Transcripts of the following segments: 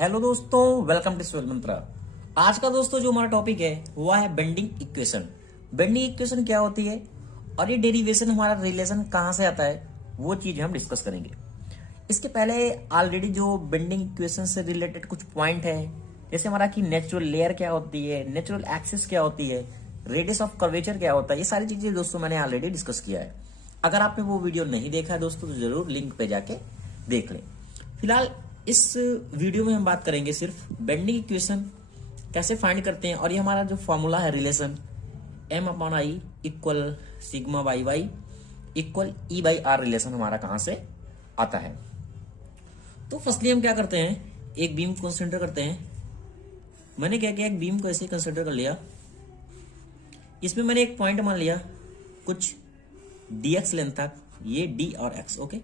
Hello दोस्तों, welcome to swell मंत्रा। आज का दोस्तों जो हमारा टॉपिक है वो है बेंडिंग इक्वेशन। बेंडिंग इक्वेशन क्या होती है और ये डेरिवेशन हमारा रिलेशन कहाँ से आता है वो चीज हम डिस्कस करेंगे। इसके पहले ऑलरेडी जो बेंडिंग इक्वेशन से रिलेटेड कुछ पॉइंट है, जैसे हमारा कि नेचुरल लेयर क्या होती है, नेचुरल एक्सिस क्या होती है, रेडियस ऑफ कर्वेचर क्या होता है, ये सारी चीजें दोस्तों मैंने ऑलरेडी डिस्कस किया है। अगर आपने वो वीडियो नहीं देखा है दोस्तों तो जरूर लिंक पे जाके देख लें। फिलहाल इस वीडियो में हम बात करेंगे सिर्फ बेंडिंग इक्वेशन कैसे फाइंड करते हैं, और ये हमारा जो फॉर्मूला है relation m/i equal sigma by Y equal E/R relation हमारा कहां से आता है। तो फर्स्टली हम क्या करते हैं, एक बीम को कंसिडर करते हैं। मैंने क्या किया, एक बीम को ऐसे कंसिडर कर लिया। इसमें मैंने एक पॉइंट मान लिया कुछ dx लेंथ तक, ये d और x। ओके,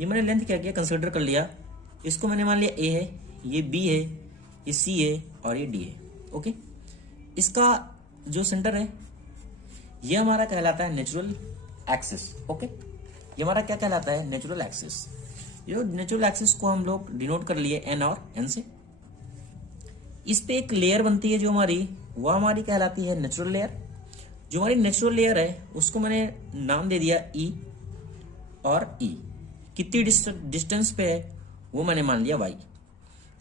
ये मैंने लेंथ क्या किया, कंसिडर कर लिया। इसको मैंने मान लिया a है, ये b है, ये c है और ये d है। ओके, इसका जो सेंटर है ये हमारा कहलाता है नेचुरल एक्सिस। ओके, ये हमारा क्या कहलाता है, नेचुरल एक्सिस। ये नेचुरल एक्सिस को हम लोग डिनोट कर लिए n और n से। इस पे एक लेयर बनती है जो हमारी, वह हमारी कहलाती है नेचुरल लेयर। जो हमारी नेचुरल लेयर है उसको मैंने नाम दे दिया E और E। कितनी डिस्टेंस पे है वो मैंने मान लिया y।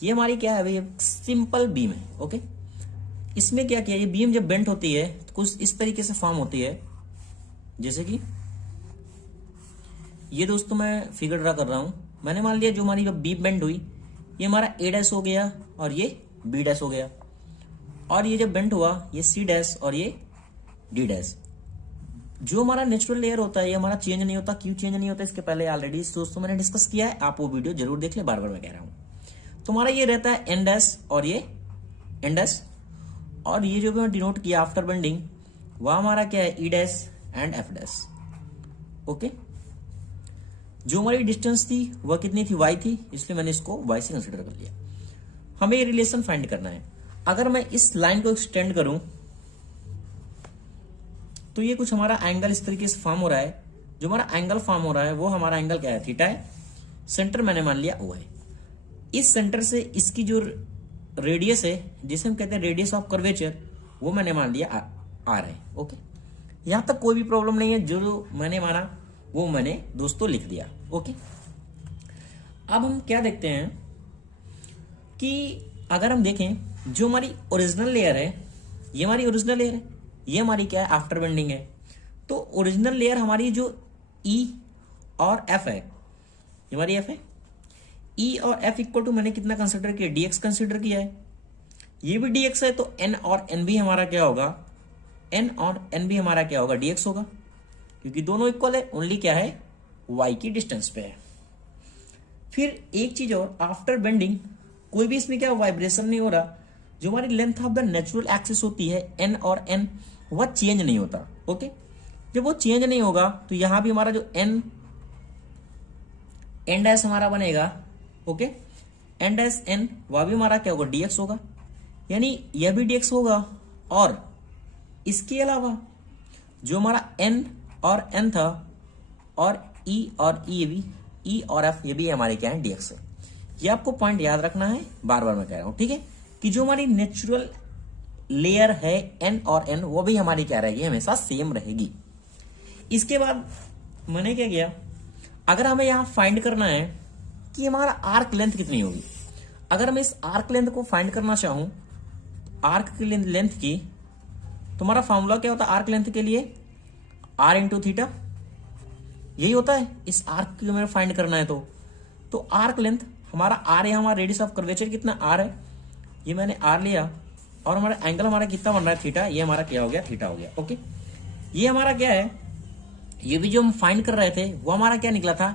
ये हमारी क्या है भाई, सिंपल बीम है। ओके, इसमें क्या किया, ये बीम जब बेंट होती है तो कुछ इस तरीके से फॉर्म होती है। जैसे कि ये दोस्तों मैं फिगर ड्रा कर रहा हूं। मैंने मान लिया जो हमारी जब बीम बेंड हुई ये हमारा a' हो गया और ये b' हो गया, और ये जब बेंट हुआ ये c' और ये d'। जो हमारा नेचुरल लेयर होता है ये हमारा चेंज नहीं होता। क्यों चेंज नहीं होता, इसके पहले ऑलरेडी दोस्तों मैंने डिस्कस किया है, आप वो वीडियो जरूर देख ले, बार बार मैं कह रहा हूं। तो हमारा ये रहता है n' और ये n', और ये जो मैंने डिनोट किया आफ्टर बेंडिंग वह हमारा क्या है, e' एंड f'। ओके, जो हमारी डिस्टेंस थी वह कितनी थी, y थी, इसलिए मैंने इसको y से कंसिडर कर लिया। हमें ये रिलेशन फाइंड करना है। अगर मैं इस लाइन को एक्सटेंड करूं तो ये कुछ हमारा एंगल इस तरीके से फॉर्म हो रहा है। जो हमारा एंगल फॉर्म हो रहा है वो हमारा एंगल क्या है, थीटा है। सेंटर मैंने मान लिया O है। इस सेंटर से इसकी जो रेडियस है, जिसे हम कहते हैं रेडियस ऑफ कर्वेचर, वो मैंने मान लिया R है। ओके, यहां तक कोई भी प्रॉब्लम नहीं है। जो मैंने माना वो मैंने दोस्तों लिख दिया। ओके, अब हम क्या देखते हैं कि अगर हम देखें जो हमारी ओरिजिनल लेयर है, ये हमारी ओरिजिनल लेयर है, ये हमारी क्या है, आफ्टर बेंडिंग है। तो ओरिजिनल लेयर हमारी जो E और F है, ये हमारी F है। E और F इक्वल टू मैंने कितना कंसिडर किया, dx कंसिडर किया है। ये भी dx है तो n और n भी हमारा क्या होगा, n और n भी हमारा क्या होगा, dx होगा, क्योंकि दोनों इक्वल है। ओनली क्या है, y की डिस्टेंस पे है। फिर एक चीज और, आफ्टर बेंडिंग कोई भी इसमें क्या वाइब्रेशन नहीं हो रहा। जो हमारी length of the natural axis होती है n और n, वह चेंज नहीं होता। ओके, जब वो चेंज नहीं होगा तो यहां भी हमारा जो n डैश हमारा बनेगा। ओके, n डैश n वह भी हमारा क्या होगा, dx होगा, यानी यह भी dx होगा। और इसके अलावा जो हमारा n और n था, और e और e और f ये भी हमारे क्या है, dx है। ये आपको पॉइंट याद रखना है, बार बार मैं कह रहा हूं, ठीक है, कि जो हमारी नेचुरल लेयर है n और n वो भी हमारी क्या रहेगी, हमेशा सेम रहेगी। इसके बाद मैंने क्या किया, अगर हमें यहां फाइंड करना है कि हमारा आर्क लेंथ कितनी होगी। अगर मैं इस आर्क लेंथ को फाइंड करना चाहूं, आर्क की लेंथ की, तो हमारा फॉर्मूला क्या होता है आर्क लेंथ के लिए, r इंटू थीटा, यही होता है। इस आर्क को मेरे फाइंड करना है तो आर्क लेंथ हमारा r है, हमारा रेडियस ऑफ कर्वेचर कितना r है, ये मैंने r लिया, और हमारा एंगल हमारा कितना बन रहा है, थीटा, ये हमारा क्या हो गया, थीटा हो गया। ओके, ये हमारा क्या है, ये भी जो हम फाइंड कर रहे थे वो हमारा क्या निकला था,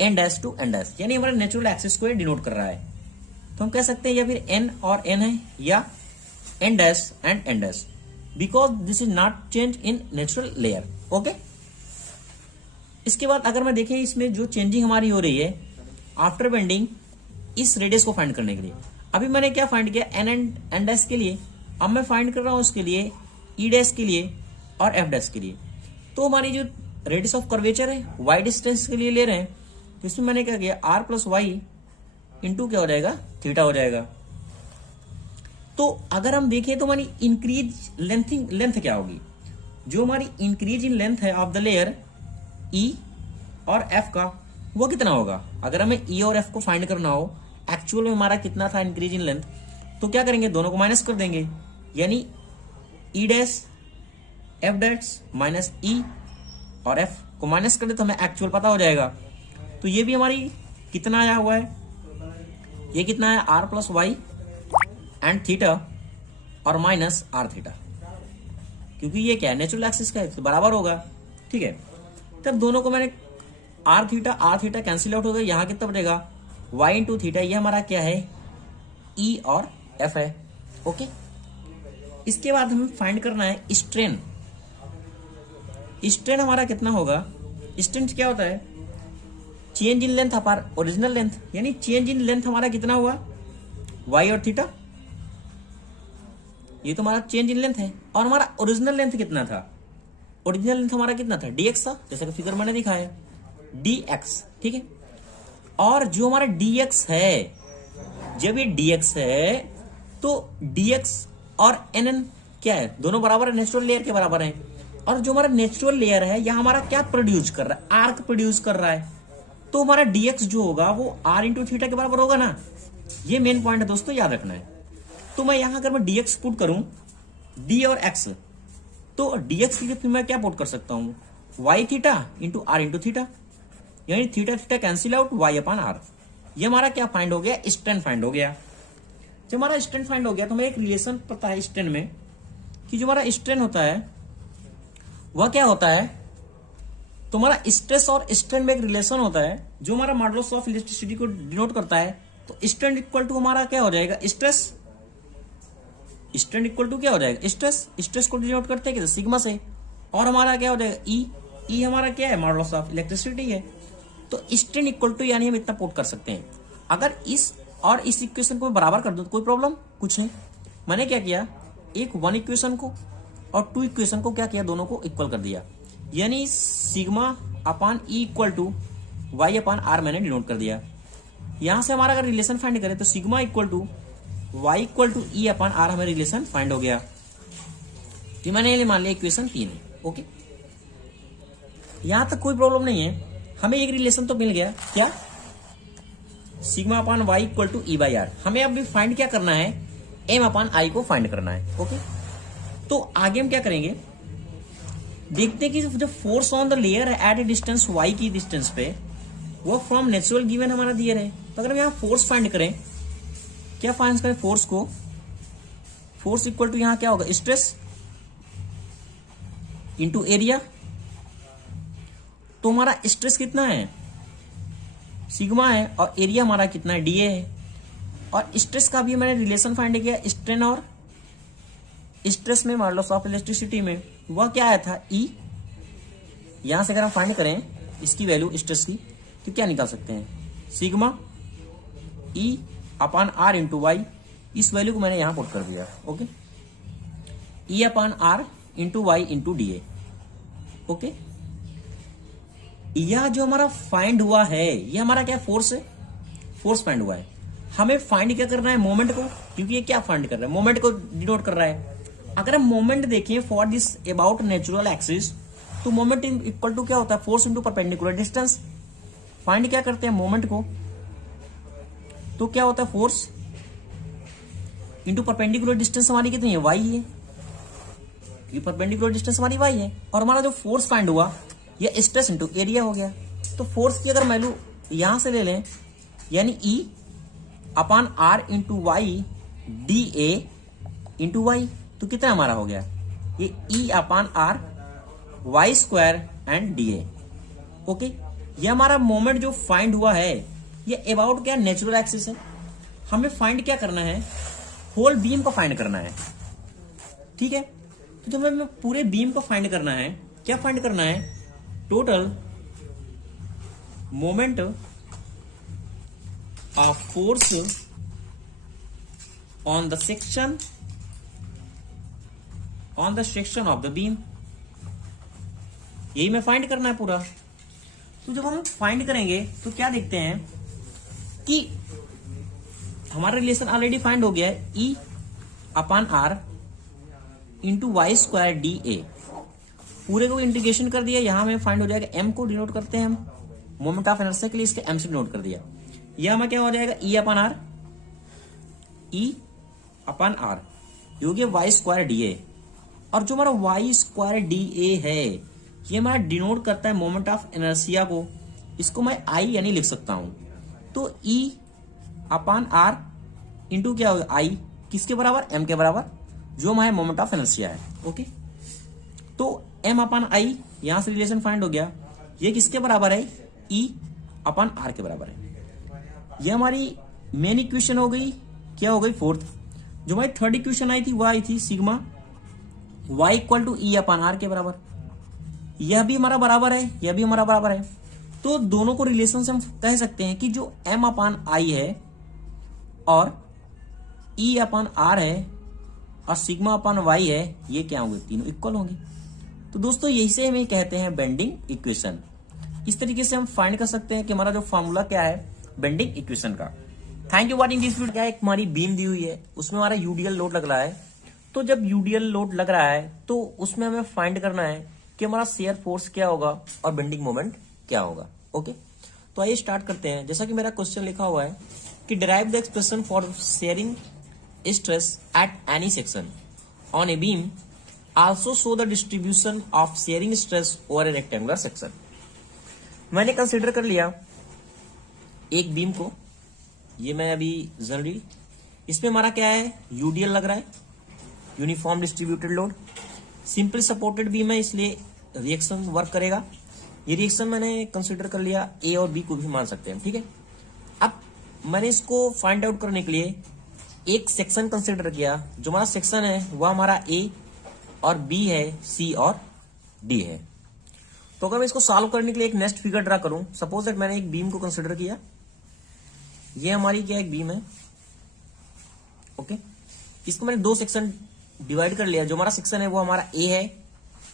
n' टू n', यानी हमारे नेचुरल एक्सिस को डिनोट कर रहा है। तो हम कह सकते हैं या फिर n और n है, या n' and n', because this is not change in natural layer. Okay, इसके बाद अगर मैं देखें इसमें जो चेंजिंग हमारी हो रही है आफ्टर बेंडिंग, इस रेडियस को फाइंड करने के लिए, अभी मैंने क्या फाइंड किया, n एंड n' के लिए, अब मैं फाइंड कर रहा हूं उसके लिए E' के लिए और F' के लिए। तो हमारी जो रेडियस ऑफ कर्वेचर है y डिस्टेंस के लिए ले रहे हैं, तो इसमें मैंने क्या किया, r प्लस वाई इंटू क्या हो जाएगा, थीटा हो जाएगा। तो अगर हम देखें तो हमारी इंक्रीज लेंथ क्या होगी, जो हमारी इंक्रीज इन लेंथ है ऑफ द लेयर ई और एफ का, वो कितना होगा। अगर हमें ई और एफ को फाइंड करना हो, एक्चुअल में हमारा कितना था इंक्रीज इन लेंथ, तो क्या करेंगे, दोनों को माइनस कर देंगे, यानी E dash F dash minus E और एफ को माइनस कर दे तो हमें एक्चुअल पता हो जाएगा। तो ये भी हमारी कितना आया हुआ है, ये कितना है, R plus Y and theta और माइनस आर थीटा, क्योंकि ये क्या है, नेचुरल एक्सिस का है तो बराबर होगा। ठीक है, तब दोनों को मैंने आर थीटा कैंसिल आउट हो गया, यहाँ कितना बचेगा, वाई इंटू थीटा, ये हमारा क्या है, ई और एफ है। ओके, इसके बाद हमें फाइंड करना है स्ट्रेन। स्ट्रेन हमारा कितना होगा, स्ट्रेन क्या होता है, चेंज इन लेंथ अपार ओरिजिनल लेंथ, यानी चेंज इन लेंथ हमारा कितना हुआ, वाई और थीटा, ये तो हमारा चेंज इन लेंथ है। और हमारा ओरिजिनल लेंथ कितना था, ओरिजिनल लेंथ हमारा कितना था, dx था, जैसे कि फिगर मैंने दिखाया dx। ठीक है, और जो हमारा dx है, जब ये dx है तो dx और nn क्या है, दोनों बराबर है, नेचुरल लेयर के बराबर है। और जो हमारा नेचुरल लेयर है यह हमारा क्या प्रोड्यूस कर रहा है, आर्क प्रोड्यूस कर रहा है, तो हमारा dx जो होगा वो r इंटू थीटा के बराबर होगा ना। ये मेन पॉइंट है दोस्तों, याद रखना है। तो मैं यहां अगर मैं dx पुट करूं, d और x, तो dx की फिर मैं क्या पुट कर सकता हूं, y theta into R into theta, यानी theta theta cancel out, y upon R. ये हमारा क्या फाइंड हो गया, स्ट्रेन फाइंड हो गया। जब हमारा स्ट्रेन फाइंड हो गया तो हमें एक रिलेशन पता है स्ट्रेन में, कि जो हमारा स्ट्रेन होता है वह क्या होता है, तो हमारा स्ट्रेस और स्ट्रेन में एक रिलेशन होता है जो हमारा मॉडुलस ऑफ इलेक्ट्रिसिटी को डिनोट करता है। तो स्ट्रेन इक्वल टू हमारा क्या हो जाएगा, स्ट्रेस। स्ट्रेन इक्वल टू क्या हो जाएगा, स्ट्रेस। स्ट्रेस को डिनोट करते हैं सिग्मा से, और हमारा क्या हो जाएगा, ई हमारा क्या है, मॉडुलस ऑफ इलेक्ट्रिसिटी है। तो स्ट्रेन इक्वल टू यानी हम इतना पुट कर सकते हैं। अगर इस और इस इक्वेशन को बराबर कर दो तो कोई प्रॉब्लम कुछ नहीं। मैंने क्या किया, एक वन इक्वेशन को और टू इक्वेशन को क्या किया, दोनों को इक्वल कर दिया, यानी sigma upon E equal to Y upon R मैंने डिनोट कर दिया। यहां से हमारा अगर रिलेशन फाइंड करें तो sigma equal to Y equal to E upon R हमें रिलेशन फाइंड हो गया। तो मैंने मान लिया इक्वेशन 3 है। ओके, यहां तक कोई प्रॉब्लम नहीं है, हमें एक रिलेशन तो मिल गया, क्या, sigma upon Y equal to E by R. हमें अब फाइंड क्या करना है, एम अपान आई को फाइंड करना है। ओके, तो आगे हम क्या करेंगे, देखते हैं कि जो फोर्स ऑन द लेयर है एट ए डिस्टेंस वाई की डिस्टेंस पे, वो फ्रॉम नेचुरल गिवन हमारा दिया है। तो अगर हम यहाँ फोर्स फाइंड करें, क्या फाइंड करें फोर्स को, फोर्स इक्वल टू यहाँ क्या होगा, स्ट्रेस इंटू एरिया। तो हमारा स्ट्रेस कितना है, सिग्मा है, और एरिया हमारा कितना है, डीए है। और स्ट्रेस का भी मैंने रिलेशन फाइंड किया, स्ट्रेन और स्ट्रेस में मॉडुलस ऑफ इलेक्ट्रिसिटी में, वह क्या आया था, ई। यहां से अगर हम फाइंड करें इसकी वैल्यू स्ट्रेस की, तो क्या निकाल सकते हैं, sigma E upon R into Y. इस वैल्यू को मैंने यहां पुट कर दिया। Okay, E upon R into Y into D A. Okay, यह जो हमारा फाइंड हुआ है, ये हमारा क्या फोर्स है, फोर्स फाइंड हुआ है। हमें फाइंड क्या करना है, मोमेंट को, क्योंकि ये क्या फाइंड कर रहा है, मोमेंट को डिनोट कर रहा है। अगर हम मोमेंट देखें for this about natural axis, तो मोमेंट इक्वल टू क्या होता है, force into perpendicular distance. Find क्या करते हैं, मोमेंट को, तो क्या होता है, फोर्स इंटू परपेंडिकुलर डिस्टेंस हमारी कितनी है, वाई है, ये परपेंडिकुलर डिस्टेंस हमारी वाई है। और हमारा जो फोर्स फाइंड हुआ ये स्ट्रेस इंटू एरिया हो गया। तो फोर्स की अगर वैल्यू यहां से ले लें, यानी E upon R into Y D A into Y, तो कितना हमारा हो गया, ये E upon R Y square and D A. Okay, ये हमारा मोमेंट जो फाइंड हुआ है ये अबाउट क्या, नेचुरल एक्सिस है। हमें फाइंड क्या करना है, होल बीम को फाइंड करना है। ठीक है, तो जब हमें पूरे बीम को फाइंड करना है, क्या फाइंड करना है, total moment of force on the section of the beam, यही में फाइंड करना है पूरा। तो जब हम फाइंड करेंगे तो क्या देखते हैं कि हमारा रिलेशन ऑलरेडी फाइंड हो गया है, E upon R into Y square D A. पूरे को इंटीग्रेशन कर दिया, यहां हमें फाइंड हो जाएगा, एम को डिनोट करते हैं हम मोमेंट ऑफ इनर्शिया के लिए, इसके एम से डिनोट कर दिया। यह हमें क्या हो जाएगा, E upon R, E upon R, ये हो गया वाई स्क्वायर डी ए। और जो हमारा वाई स्क्वायर डी ए है, ये हमारा डिनोट करता है मोमेंट ऑफ इनर्शिया को, इसको मैं आई यानी लिख सकता हूं। तो ई अपॉन आर इंटू क्या होगा, आई किसके बराबर, एम के बराबर, जो हमारा मोमेंट ऑफ इनर्शिया है। ओके, तो एम अपॉन आई, यहां से रिलेशन फाइंड हो गया, ये किसके बराबर है, ई अपॉन आर के बराबर है। ये हमारी मेन इक्वेशन हो गई, क्या हो गई, फोर्थ। जो हमारी थर्ड इक्वेशन आई थी वह आई थी sigma Y equal to E upon R के बराबर। यह भी हमारा बराबर है, यह भी हमारा बराबर है। तो दोनों को रिलेशन से हम कह सकते हैं कि जो एम अपॉन आई है और ई अपॉन आर है और सिग्मा अपॉन वाई है, ये क्या होंगे, तीनों इक्वल होंगे। तो दोस्तों यही से हमें कहते हैं बेंडिंग इक्वेशन। इस तरीके से हम फाइंड कर सकते हैं कि हमारा जो फॉर्मूला क्या है बेंडिंग इक्वेशन का। Thank you watching this video. क्या एक हमारी बीम दी हुई है, उसमें हमारा यूडीएल लोड लग रहा है। तो जब यूडीएल लोड लग रहा है तो उसमें हमें फाइंड करना है कि हमारा शेयर फोर्स क्या होगा और बेंडिंग मोमेंट क्या होगा। ओके, तो आइए स्टार्ट करते हैं। जैसा कि मेरा क्वेश्चन लिखा हुआ है कि derive the expression for sharing stress at any section on a beam, also show the distribution of sharing stress over A rectangular section. मैंने कंसिडर कर लिया एक बीम को, ये मैं अभी जनरली, इसमें हमारा क्या है, यूडीएल लग रहा है, uniform distributed load, simple supported beam है, इसलिए रिएक्शन वर्क करेगा। ये रिएक्शन मैंने कंसिडर कर लिया, ए और बी को भी मान सकते हैं, ठीक है। अब मैंने इसको फाइंड आउट करने के लिए एक सेक्शन कंसिडर किया। जो हमारा सेक्शन है वह हमारा ए और बी है, सी और डी है। तो अगर मैं इसको सॉल्व करने के लिए एक नेक्स्ट फिगर ड्रा करूं, सपोज दैट मैंने एक बीम को कंसिडर किया, ये हमारी क्या एक बीम है। ओके, इसको मैंने दो सेक्शन डिवाइड कर लिया। जो हमारा सेक्शन है वो हमारा ए है,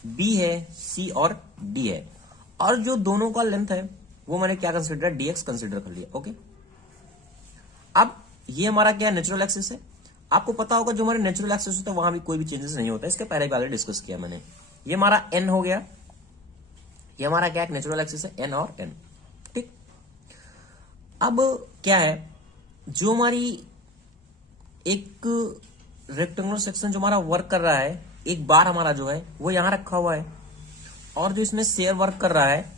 बी है, सी और डी है। और जो दोनों का लेंथ है वो मैंने क्या कंसिडर, डीएक्स कंसिडर कर लिया। ओके, अब ये हमारा क्या नेचुरल एक्सिस है। आपको पता होगा जो हमारे नेचुरल एक्सिस होता है वहां भी कोई भी चेंजेस नहीं होता है, इसके पहले भी आगे डिस्कस किया मैंने। ये हमारा एन हो गया, ये हमारा क्या नेचुरल एक्सिस है, एन और एन, ठीक। अब क्या है, जो हमारी एक रेक्टेंगुलर सेक्शन जो हमारा वर्क कर रहा है, एक बार हमारा जो है वो यहां रखा हुआ है, और जो इसमें शेयर वर्क कर रहा है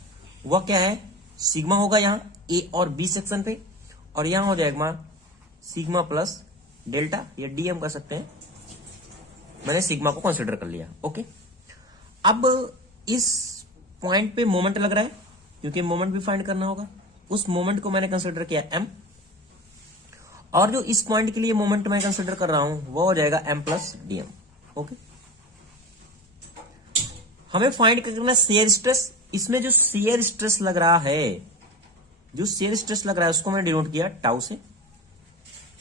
वह क्या है, सिग्मा होगा यहाँ ए और बी सेक्शन पे, और यहां हो जाएगा सिग्मा प्लस डेल्टा, या डीएम कर सकते हैं। मैंने सिग्मा को कंसिडर कर लिया। ओके, अब इस पॉइंट पे मोमेंट लग रहा है, क्योंकि मोमेंट भी फाइंड करना होगा। उस मोमेंट को मैंने कंसिडर किया एम, और जो इस पॉइंट के लिए मोमेंट मैं कंसिडर कर रहा हूं वो हो जाएगा एम प्लस डीएम। ओके, हमें फाइंड करना शेयर स्ट्रेस। इसमें जो शेयर स्ट्रेस लग रहा है, जो शेयर स्ट्रेस लग रहा है उसको मैंने डिनोट किया टाउ से,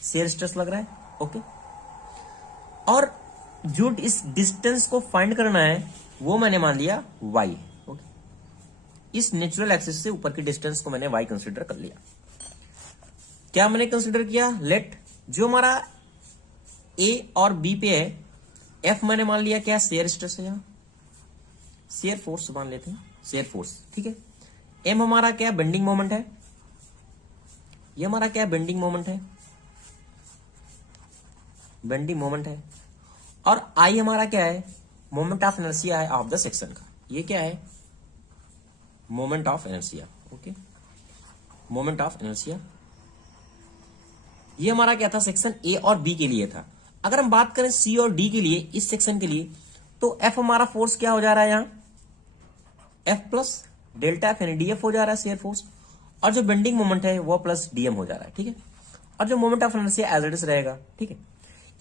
शेयर स्ट्रेस लग रहा है। ओके, और जो इस डिस्टेंस को फाइंड करना है वो मैंने मान लिया वाई। ओके, इस नेचुरल एक्सिस से ऊपर की डिस्टेंस को मैंने वाई कंसिडर कर लिया। क्या मैंने कंसिडर किया, लेट जो हमारा ए और बी पे है, एफ मैंने मान लिया क्या, शेयर स्ट्रेस है, यहां शेयर फोर्स मान लेते हैं, शेयर फोर्स, ठीक है। एम हमारा क्या बेंडिंग मोमेंट है, ये हमारा क्या बेंडिंग मोमेंट है, बेंडिंग मोमेंट है। और आई हमारा क्या है, मोमेंट ऑफ इनर्शिया है ऑफ द सेक्शन का। ये क्या है, moment of inertia. Okay, moment of inertia, ये हमारा क्या था, सेक्शन ए और बी के लिए था। अगर हम बात करें सी और डी के लिए, इस सेक्शन के लिए, तो एफ हमारा फोर्स क्या हो जा रहा है, यहां एफ प्लस डेल्टा एफ यानी डीएफ हो जा रहा है शेयर फोर्स, और जो बेंडिंग मोमेंट है वो प्लस डीएम हो जा रहा है, ठीक है। और जो moment of inertia as it is रहेगा, ठीक है।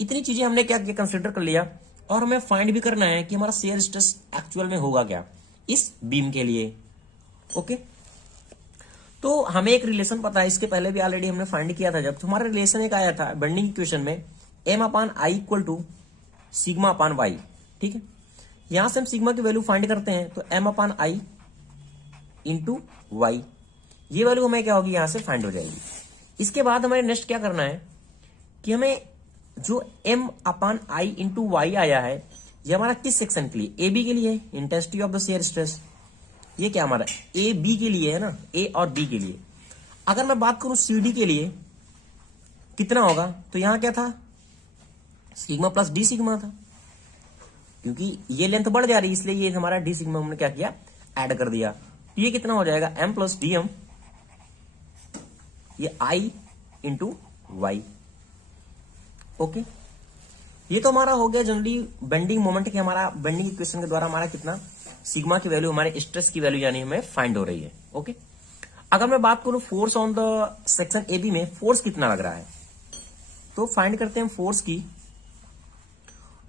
इतनी चीजें हमने क्या किया, कंसिडर कर लिया, और हमें फाइंड भी करना है कि हमारा शेयर स्ट्रेस एक्चुअल में होगा क्या इस बीम के लिए। ओके, तो हमें एक रिलेशन पता है, इसके पहले भी ऑलरेडी हमने फाइंड किया था। जब हमारा रिलेशन एक आया था बेंडिंग इक्वेशन में, M upon I equal to sigma upon Y, ठीक है। यहां से हम सिग्मा की वैल्यू फाइंड करते हैं, तो एम अपान आई इंटू वाई, ये वैल्यू हमें क्या होगी, यहां से फाइंड हो जाएगी। इसके बाद हमें नेक्स्ट क्या करना है कि हमें जो m अपान आई इंटू वाई आया है ये हमारा किस सेक्शन के लिए, ए बी के लिए, intensity of the shear stress. ये क्या हमारा ए बी के लिए है ना, ए और बी के लिए। अगर मैं बात करूं सी डी के लिए कितना होगा, तो यहां क्या था, सिग्मा प्लस डी सिग्मा था, क्योंकि ये लेंथ बढ़ जा रही है इसलिए ये हमारा डी सिग्मा हमने क्या किया, ऐड कर दिया। ये कितना हो जाएगा, एम प्लस डी एम, ये आई इंटू वाई। ओके, ये तो हमारा हो गया जनरली बेंडिंग मोमेंट के, हमारा बेंडिंग इक्वेशन के द्वारा हमारा कितना सिग्मा की वैल्यू, हमारे स्ट्रेस की वैल्यू यानी हमें फाइंड हो रही है। ओके, अगर मैं बात करूं force on the section A B में फोर्स कितना लग रहा है, तो फाइंड करते हैं फोर्स की।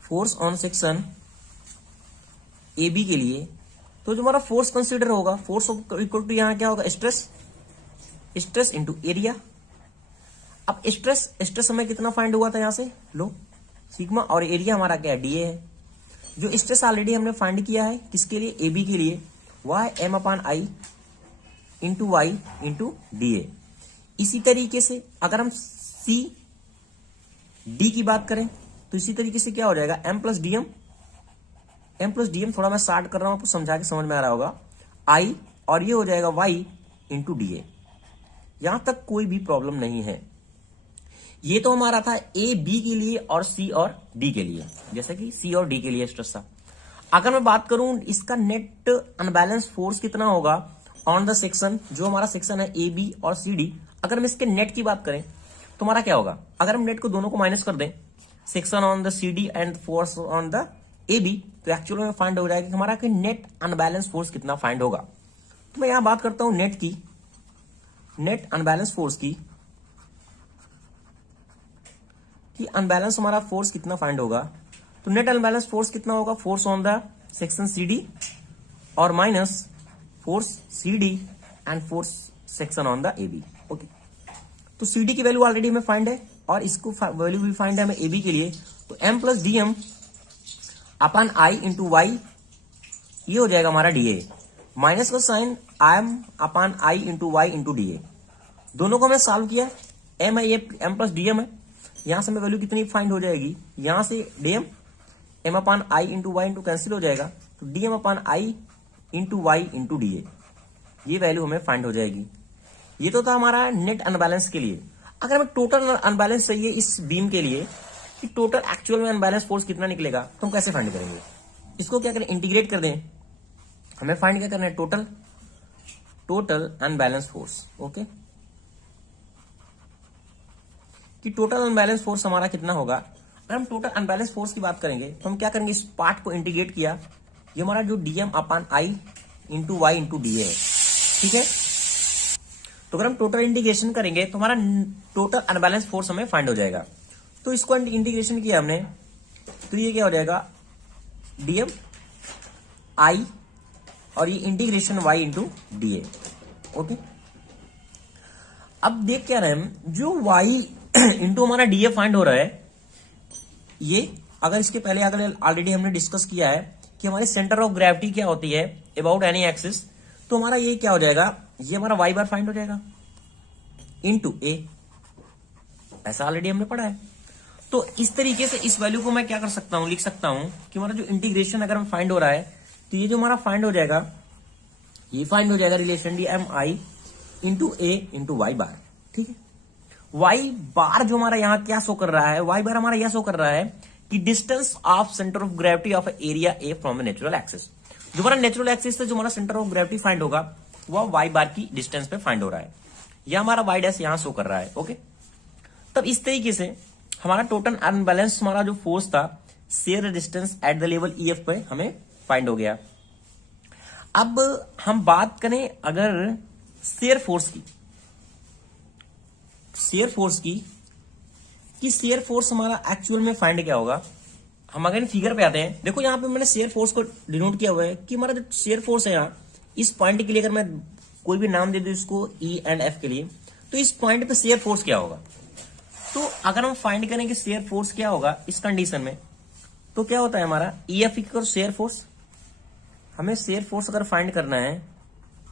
Force on section A B के लिए तो जो हमारा फोर्स कंसीडर होगा, फोर्स इक्वल टू यहां क्या होगा, स्ट्रेस, स्ट्रेस इंटू एरिया। अब स्ट्रेस हमें कितना फाइंड हुआ था यहां से, लो सिग्मा, और एरिया हमारा क्या है, डीए है। जो स्ट्रेस ऑलरेडी हमने फाइंड किया है किसके लिए, ए बी के लिए, वह है एम अपान आई इंटू वाई इंटू डीए। इसी तरीके से अगर हम सी डी की बात करें तो इसी तरीके से क्या हो जाएगा, M plus DM, M plus DM, थोड़ा मैं स्टार्ट कर रहा हूं आपको समझा के समझ में आ रहा होगा, आई, और ये हो जाएगा वाई इंटू डीए। यहां तक कोई भी प्रॉब्लम नहीं है। ये तो हमारा था ए बी के लिए और सी और डी के लिए, जैसे कि सी और डी के लिए स्ट्रेस था। अगर मैं बात करूं इसका नेट अनबैलेंस फोर्स कितना होगा ऑन द सेक्शन, जो हमारा सेक्शन है ए बी और सी डी, अगर हम इसके नेट की बात करें तो हमारा क्या होगा, अगर हम नेट को दोनों को माइनस कर दें, section on the C D and force on the A B, तो एक्चुअल में फाइंड हो जाएगा कि हमारा नेट अनबैलेंस फोर्स कितना फाइंड होगा। तो मैं यहां बात करता हूं नेट की, नेट अनबैलेंस फोर्स की, कि अनबैलेंस हमारा फोर्स कितना फाइंड होगा। तो नेट अनबैलेंस फोर्स कितना होगा, force on the section C D और minus force C D and force section on the A B. Okay, तो सी डी की वैल्यू ऑलरेडी हमें फाइंड है और इसको वैल्यू भी फाइंड है हमें ए बी के लिए। तो M plus D M upon I into Y, ये हो जाएगा हमारा डीए, माइनस का sign M upon I into Y into DA. दोनों को हमने सॉल्व किया, एम है ये, एम प्लस डीएम है, यहां से हमें वैल्यू कितनी फाइंड हो जाएगी, यहां से डीएम एम अपान आई इंटू वाई इंटू कैंसिल हो जाएगा, तो डीएम अपान आई इंटू वाई इंटू डीए, ये वैल्यू हमें फाइंड हो जाएगी। ये तो था हमारा नेट अनबैलेंस के लिए। अगर हमें टोटल अनबैलेंस चाहिए इस बीम के लिए कि टोटल एक्चुअल में अनबैलेंस फोर्स कितना निकलेगा, तो हम कैसे फाइंड करेंगे, इसको क्या करें, इंटीग्रेट कर दें। हमें फाइंड क्या करना है, टोटल अनबैलेंस फोर्स। ओके, कि टोटल अनबैलेंस फोर्स हमारा कितना होगा। अगर हम टोटल अनबैलेंस फोर्स की बात करेंगे तो हम क्या करेंगे, इस पार्ट को इंटीग्रेट किया, ये हमारा जो डीएम अपान आई इंटू वाई इंटू डीए है, ठीक है। तो अगर हम टोटल इंटीग्रेशन करेंगे तो हमारा टोटल अनबैलेंस फोर्स हमें फाइंड हो जाएगा। तो इसको इंटीग्रेशन किया हमने, तो ये क्या हो जाएगा, डीएम आई और ये integration Y into DA. Okay, अब देख क्या रहे हम, जो वाई इंटू हमारा डीए फाइंड हो रहा है, ये अगर इसके पहले अगर ऑलरेडी हमने डिस्कस किया है कि हमारी सेंटर ऑफ ग्रेविटी क्या होती है अबाउट एनी एक्सिस, तो हमारा ये क्या हो जाएगा, ये हमारा वाई बार फाइंड हो जाएगा इनटू ए, ऐसा ऑलरेडी हमने पढ़ा है। तो इस तरीके से इस वैल्यू को मैं क्या कर सकता हूं, लिख सकता हूं कि हमारा जो इंटीग्रेशन अगर हम फाइंड हो रहा है, तो ये जो हमारा फाइंड हो जाएगा, ये फाइंड हो जाएगा relation D M I into A into Y बार, ठीक है। वाई बार जो हमारा यहां क्या शो कर रहा है, वाई बार हमारा यह शो कर रहा है कि distance of centre of gravity of area A from the natural axis. जो हमारा नेचुरल एक्सिस से जो हमारा सेंटर ऑफ ग्रेविटी फाइंड होगा वह वाई बार की डिस्टेंस पे फाइंड हो रहा है, यह हमारा वाई डैश यहां शो कर रहा है। ओके, तब इस तरीके से हमारा टोटल अनबैलेंस हमारा जो फोर्स था share resistance at the level E F पे हमें फाइंड हो गया। अब हम बात करें अगर शेयर फोर्स की, शेयर फोर्स की, कि शेयर फोर्स हमारा एक्चुअल में फाइंड क्या होगा। हम अगर फिगर पे आते हैं, देखो यहां पे मैंने शेयर फोर्स को डिनोट किया हुआ है कि हमारा जो शेयर फोर्स है यहाँ इस पॉइंट के लिए, अगर मैं कोई भी नाम दे दूं इसको ई एंड एफ के लिए, तो इस पॉइंट पे शेयर फोर्स क्या होगा। तो अगर हम फाइंड करें कि शेयर फोर्स क्या होगा इस कंडीशन में, तो क्या होता है हमारा E F equal shear force. हमें शेयर फोर्स अगर फाइंड करना है,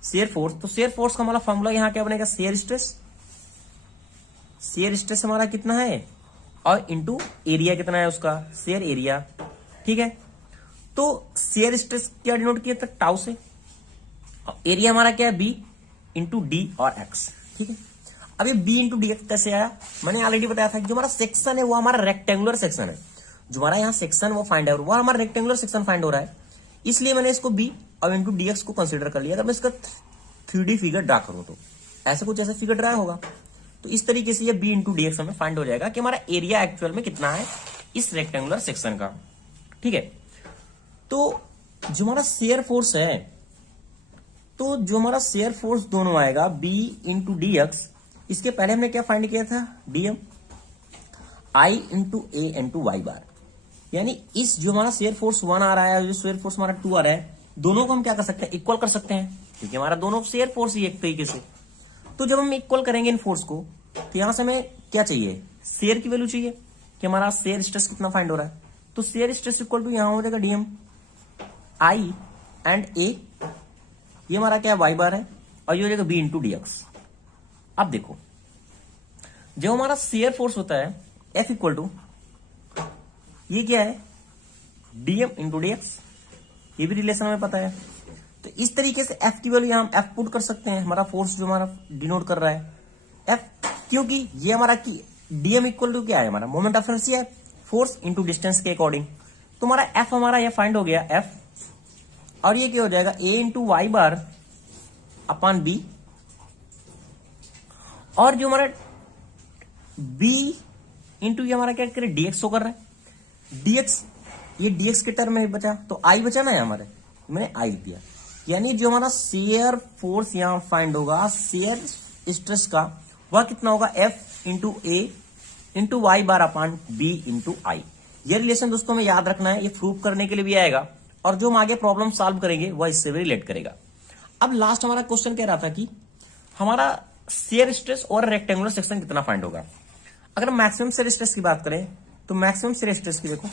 शेयर फोर्स, तो शेयर फोर्स का हमारा फॉर्मूला यहां क्या बनेगा, शेयर स्ट्रेस। शेयर स्ट्रेस हमारा कितना है, और इंटू एरिया कितना है उसका, शेयर एरिया, ठीक है। तो शेयर स्ट्रेस क्या डिनोट किया था, टाउ से, और एरिया हमारा क्या है, बी इंटू डी और एक्स, ठीक है। अब ये बी इंटू डी एक्स कैसे आया, मैंने ऑलरेडी बताया था कि जो हमारा सेक्शन है वो हमारा रेक्टेंगुलर सेक्शन है, जो हमारा यहाँ सेक्शन वो फाइंड है, वो हमारा रेक्टेंगुलर सेक्शन फाइंड हो रहा है, इसलिए मैंने इसको बी और इंटू डी एक्स को कंसिडर कर लिया। अगर मैं इसका 3D फिगर ड्रा करूं तो ऐसे कुछ ऐसा फिगर ड्रा होगा, तो इस तरीके से ये बी इंटू डी एक्स हमें फाइंड हो जाएगा कि हमारा एरिया एक्चुअल में कितना है इस रेक्टेंगुलर सेक्शन का, ठीक है। तो जो हमारा शेयर फोर्स है, तो जो हमारा शेयर फोर्स दोनों आएगा बी इंटू डी एक्स, इसके पहले हमने क्या फाइंड किया था, DM I into A into Y बार, यानी इस जो हमारा शेयर फोर्स 1 आ रहा है, जो शेयर फोर्स हमारा 2 आ रहा है, दोनों को हम क्या कर सकते हैं, इक्वल कर सकते हैं, क्योंकि हमारा दोनों शेयर फोर्स ही एक तरीके से। तो जब हम इक्वल करेंगे इन फोर्स को, तो यहां से हमें क्या चाहिए, शेयर की वैल्यू चाहिए कि हमारा शेयर स्ट्रेस कितना फाइंड हो रहा है। तो शेयर स्ट्रेस इक्वल टू यहां हो जाएगा डीएम आई एंड ए, ये हमारा क्या वाई बार है, और ये हो जाएगा बी इंटू डी एक्स। अब देखो, जब हमारा शेयर फोर्स होता है एफ इक्वल टू, ये क्या है, डीएम इंटू डी एक्स, ये भी रिलेशन हमें पता है। तो इस तरीके से एफ की वैल्यू यहां हम एफ पुट कर सकते हैं, हमारा फोर्स जो हमारा डिनोट कर रहा है एफ, क्योंकि ये हमारा की डीएम इक्वल टू क्या है, हमारा मोमेंट ऑफ इनर्शिया है, फोर्स इंटू डिस्टेंस के अकॉर्डिंग। तो हमारा एफ हमारा ये फाइंड हो गया एफ, और ये क्या हो जाएगा, A into Y bar upon B, और जो हमारा बी इंटू ये हमारा क्या करे, डीएक्स होकर रहा है, डीएक्स, ये डीएक्स के टर्म में बचा, तो आई बचा ना हमारे, मैंने आई दिया, यानी जो हमारा शेयर फोर्स यहां फाइंड होगा शेयर स्ट्रेस का, वह कितना होगा, F into A into Y bar upon B into I. ये रिलेशन दोस्तों में याद रखना है, ये प्रूव करने के लिए भी आएगा, और जो हम आगे प्रॉब्लम सॉल्व करेंगे वह इससे भी रिलेट करेगा। अब लास्ट हमारा क्वेश्चन कह रहा था कि हमारा शेयर स्ट्रेस और रेक्टेंगुलर सेक्शन कितना फाइंड होगा। अगर मैक्सिमम शेयर स्ट्रेस की बात करें, तो मैक्सिमम शेयर स्ट्रेस की देखो,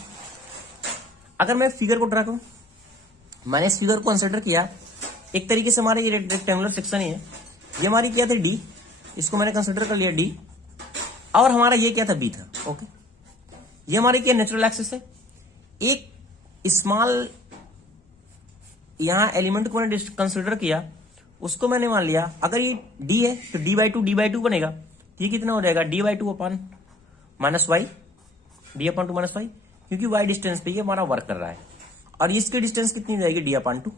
अगर मैं फिगर को ड्रा करूं, मैंने इस फिगर को कंसिडर किया, एक तरीके से हमारे ये रेक्टेंगुलर सेक्शन ही है, ये हमारी क्या थी डी, इसको मैंने कंसिडर कर लिया डी, और हमारा ये क्या था बी था, ओके। ये हमारी क्या नेचुरल एक्सिस है, एक स्मॉल यहां एलिमेंट को मैंने कंसिडर किया, उसको मैंने मान लिया, अगर ये डी है तो डी बाई टू बनेगा, ये कितना हो जाएगा, D by two upon minus Y, D upon two minus Y, क्योंकि वाई डिस्टेंस पे ये हमारा वर्क कर रहा है, और इसकी डिस्टेंस कितनी हो जाएगी, डी अपॉन टू।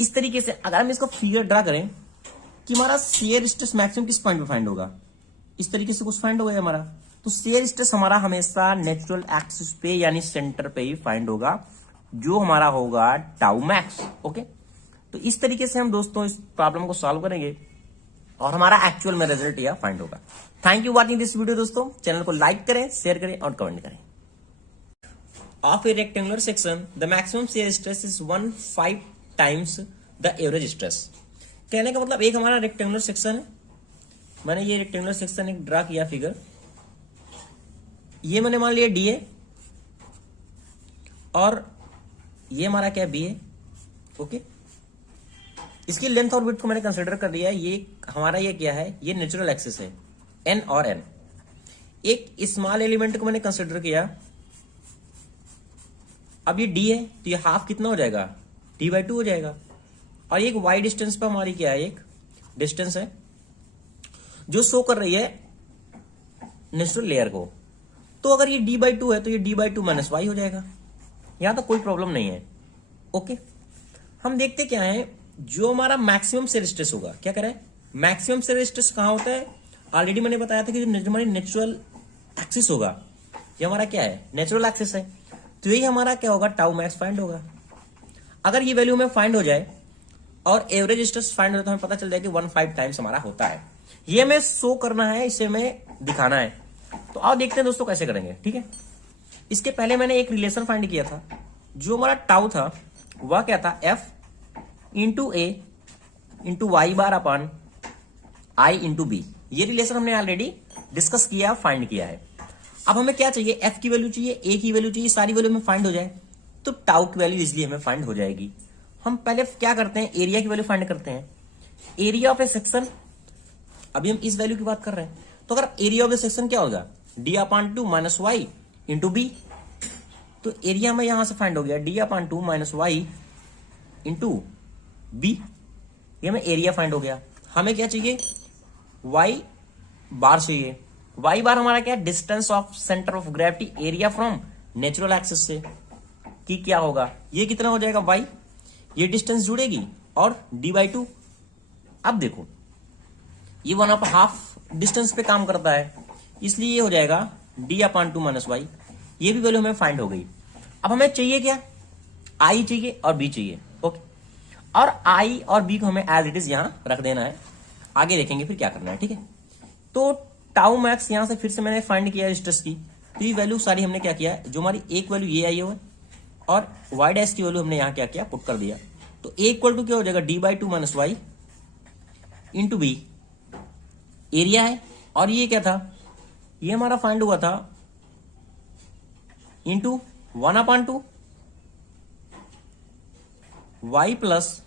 इस तरीके से अगर हम इसका फिगर ड्रा करें कि हमारा शेयर स्ट्रेस मैक्सिमम किस पॉइंट पे फाइंड होगा, इस तरीके से कुछ फाइंड होगा हमारा, तो शेयर स्ट्रेस हमारा हमेशा नेचुरल एक्सिस पे यानी सेंटर पे ही फाइंड होगा, जो हमारा होगा टाउ मैक्स, ओके। तो इस तरीके से हम दोस्तों इस प्रॉब्लम को सॉल्व करेंगे, और हमारा एक्चुअल में रिजल्ट यह फाइंड होगा। Thank you watching this video दोस्तों, चैनल को लाइक करें, शेयर करें और कमेंट करें। Of A rectangular section the maximum shear stress is 1/5 times the average stress. कहने का मतलब एक हमारा रेक्टेंगुलर सेक्शन है, मैंने ये रेक्टेंगुलर सेक्शन एक ड्रा किया फिगर, ये मैंने मान लिया डी है, और ये हमारा क्या बी है, ओके। इसकी लेंथ और विड्थ को मैंने कंसीडर कर लिया है, ये हमारा ये क्या है, ये नेचुरल एक्सिस है एन और एन। एक स्मॉल एलिमेंट को मैंने कंसीडर किया, अब ये डी है तो ये हाफ कितना हो जाएगा, डी बाई टू हो जाएगा, और एक वाई डिस्टेंस पर हमारी क्या है, एक डिस्टेंस है जो शो कर रही है नेचुरल लेयर को। तो अगर ये डी बाई टू है तो ये D by two minus Y हो जाएगा, यहां तो कोई प्रॉब्लम नहीं है, ओके। हम देखते क्या है, जो हमारा मैक्सिमम शेयर स्ट्रेस होगा, क्या करें, मैक्सिमम शेयर स्ट्रेस कहां होता है, ऑलरेडी मैंने बताया था कि जो हमारी नेचुरल एक्सिस होगा, ये हमारा क्या है, नेचुरल एक्सिस है, तो यही हमारा क्या होगा, टाउ मैक्स फाइंड होगा। अगर ये वैल्यू में फाइंड हो जाए और एवरेज स्ट्रेस फाइंड हो तो हमें पता चल जाए कि 1/5 टाइम्स हमारा होता है। ये हमें शो करना है, इसे हमें दिखाना है। तो आओ देखते हैं दोस्तों कैसे करेंगे, ठीक है। इसके पहले मैंने एक रिलेशन फाइंड किया था, जो हमारा टाउ था वह क्या था, F into A into Y bar upon I into B. ये रिलेशन हमने ऑलरेडी डिस्कस किया, फाइंड किया है। अब हमें क्या चाहिए, एफ की वैल्यू चाहिए, ए की वैल्यू चाहिए, सारी वैल्यू में फाइंड हो जाए तो टाउ की वैल्यू इजिली हमें फाइंड हो जाएगी। हम पहले क्या करते हैं, एरिया की वैल्यू फाइंड करते हैं। एरिया ऑफ ए सेक्शन, अभी हम इस वैल्यू की बात कर रहे हैं, तो अगर एरिया ऑफ ए सेक्शन क्या होगा, D/2 minus Y into B. तो एरिया में यहां से फाइंड हो गया D/2 minus Y into B. ये हमें एरिया फाइंड हो गया। हमें क्या चाहिए, वाई बार चाहिए। वाई बार हमारा क्या है, distance of centre of gravity area from natural axis से। कि क्या होगा, ये कितना हो जाएगा वाई, ये डिस्टेंस जुड़ेगी और D/2। अब देखो ये 1/2 डिस्टेंस पे काम करता है, इसलिए ये हो जाएगा D/2 माइनस वाई। ये भी वैल्यू हमें फाइंड हो गई। अब हमें चाहिए क्या, आई चाहिए और बी चाहिए। ओके, और आई और बी को हमें एज इट इज यहां रख देना है, आगे देखेंगे फिर क्या करना है। ठीक है, तो टाउ मैक्स यहां से फिर से मैंने फाइंड किया स्ट्रेस की। तो ये वैल्यू सारी हमने क्या किया, जो हमारी एक वैल्यू ये आई है और वाई डैश की वैल्यू हमने यहां क्या किया, पुट कर दिया। तो ए इक्वल टू क्या हो जाएगा, D/2 minus Y into B area है। और ये क्या था, ये हमारा फाइंड हुआ था इंटू 1/2 वाई प्लस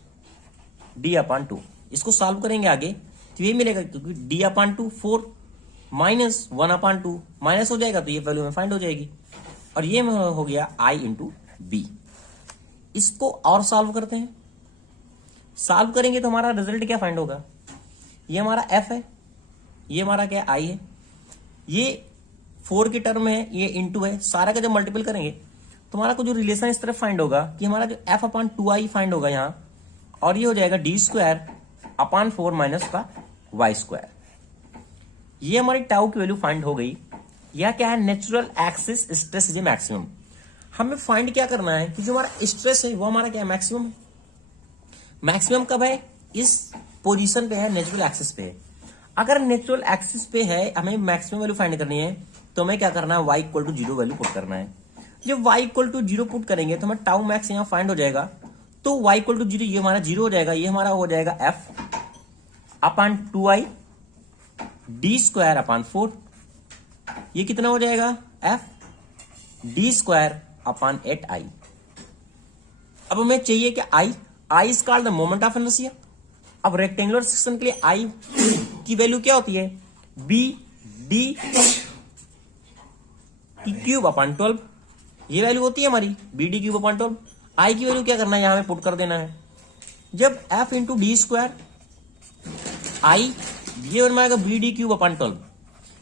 D/2। इसको सॉल्व करेंगे आगे तो ये मिलेगा, क्योंकि D/2 4 माइनस 1/2 माइनस हो जाएगा तो ये वैल्यू में फाइंड हो जाएगी। और ये हो गया आई इंटू बी। इसको और सॉल्व करते हैं। सॉल्व करेंगे तो हमारा रिजल्ट क्या फाइंड होगा, ये हमारा एफ है, ये हमारा क्या आई है, ये 4 की टर्म है, ये इंटू है। सारा का जब मल्टीपल करेंगे तो हमारा को जो रिलेशन इस तरफ फाइंड होगा कि हमारा जो F/2i फाइंड होगा यहां, और ये हो जाएगा D²/4 माइनस का y²। ये हमारी टाउ की वैल्यू फाइंड हो गई। यह क्या है, नेचुरल एक्सिस स्ट्रेस ये मैक्सिमम। हमें फाइंड क्या करना है कि जो हमारा स्ट्रेस है वो हमारा क्या है, मैक्सिमम है। मैक्सिमम कब है, इस पोजीशन पे है, नेचुरल एक्सिस पे है। अगर नेचुरल एक्सिस पे है, हमें मैक्सिमम वैल्यू फाइंड करनी है, तो हमें क्या करना है, y equal to 0 value put करना है। जब y इक्वल टू 0 पुट करेंगे तो हमें टाउ मैक्स यहां फाइंड हो जाएगा। तो y इक्वल टू 0, ये हमारा 0 हो जाएगा, ये हमारा हो जाएगा F/2i D²/4। ये कितना हो जाएगा, F D²/8i। अब हमें चाहिए कि I is called the moment of inertia. अब रेक्टेंगुलर सेक्शन के लिए I की वैल्यू क्या होती है, BD³/12। ये वैल्यू होती है हमारी BD³/12। I की वैल्यू क्या करना है, यहां हमें पुट कर देना है। जब F इंटू D² I, ये बनवाएगा BD³/12।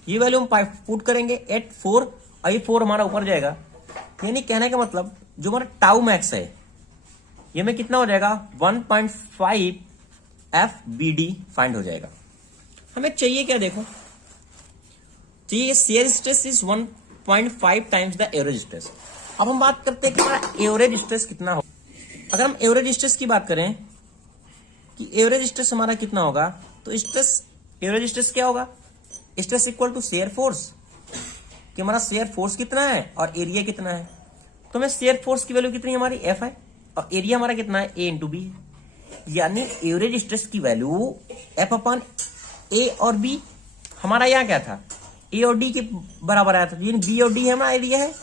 ये वैल्यू हम पुट करेंगे 8 4, और ये 4 हमारा ऊपर जाएगा। यानी कहने का मतलब जो हमारा टाउ मैक्स है ये में कितना हो जाएगा, 1.5 FBD फाइंड हो जाएगा। हमें चाहिए क्या, देखो चाहिए shear stress is 1.5 times the average stress. अब हम बात करते हैं कि हमारा एवरेज स्ट्रेस कितना हो। अगर हम एवरेज स्ट्रेस की बात करें कि एवरेज स्ट्रेस हमारा कितना होगा, तो स्ट्रेस, एवरेज स्ट्रेस क्या होगा, stress equal to shear force, कि हमारा शेयर फोर्स कितना है और एरिया कितना है। तो हमें शेयर फोर्स की वैल्यू कितनी है, हमारी F है, और एरिया हमारा कितना है, A इंटू बी। यानी एवरेज स्ट्रेस की वैल्यू F/A और B। हमारा यहाँ क्या था, A और D के बराबर आया था, यानी B और D है हमारा एरिया है,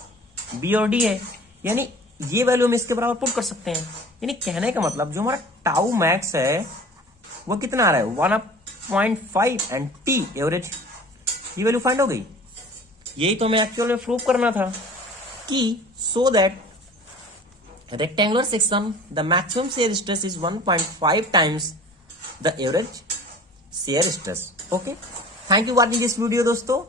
B और D है, यानी ये वैल्यू हम इसके बराबर पुट कर सकते हैं। यानी कहने का मतलब जो हमारा टाउ मैक्स है वो कितना आ रहा है, 1.5 एंड T एवरेज। ये वैल्यू फाइंड हो गई। यही तो हमें एक्चुअल में प्रूव करना था कि so that rectangular section the maximum shear stress is 1.5 times the average shear stress. Okay, thank you watching this video दोस्तों।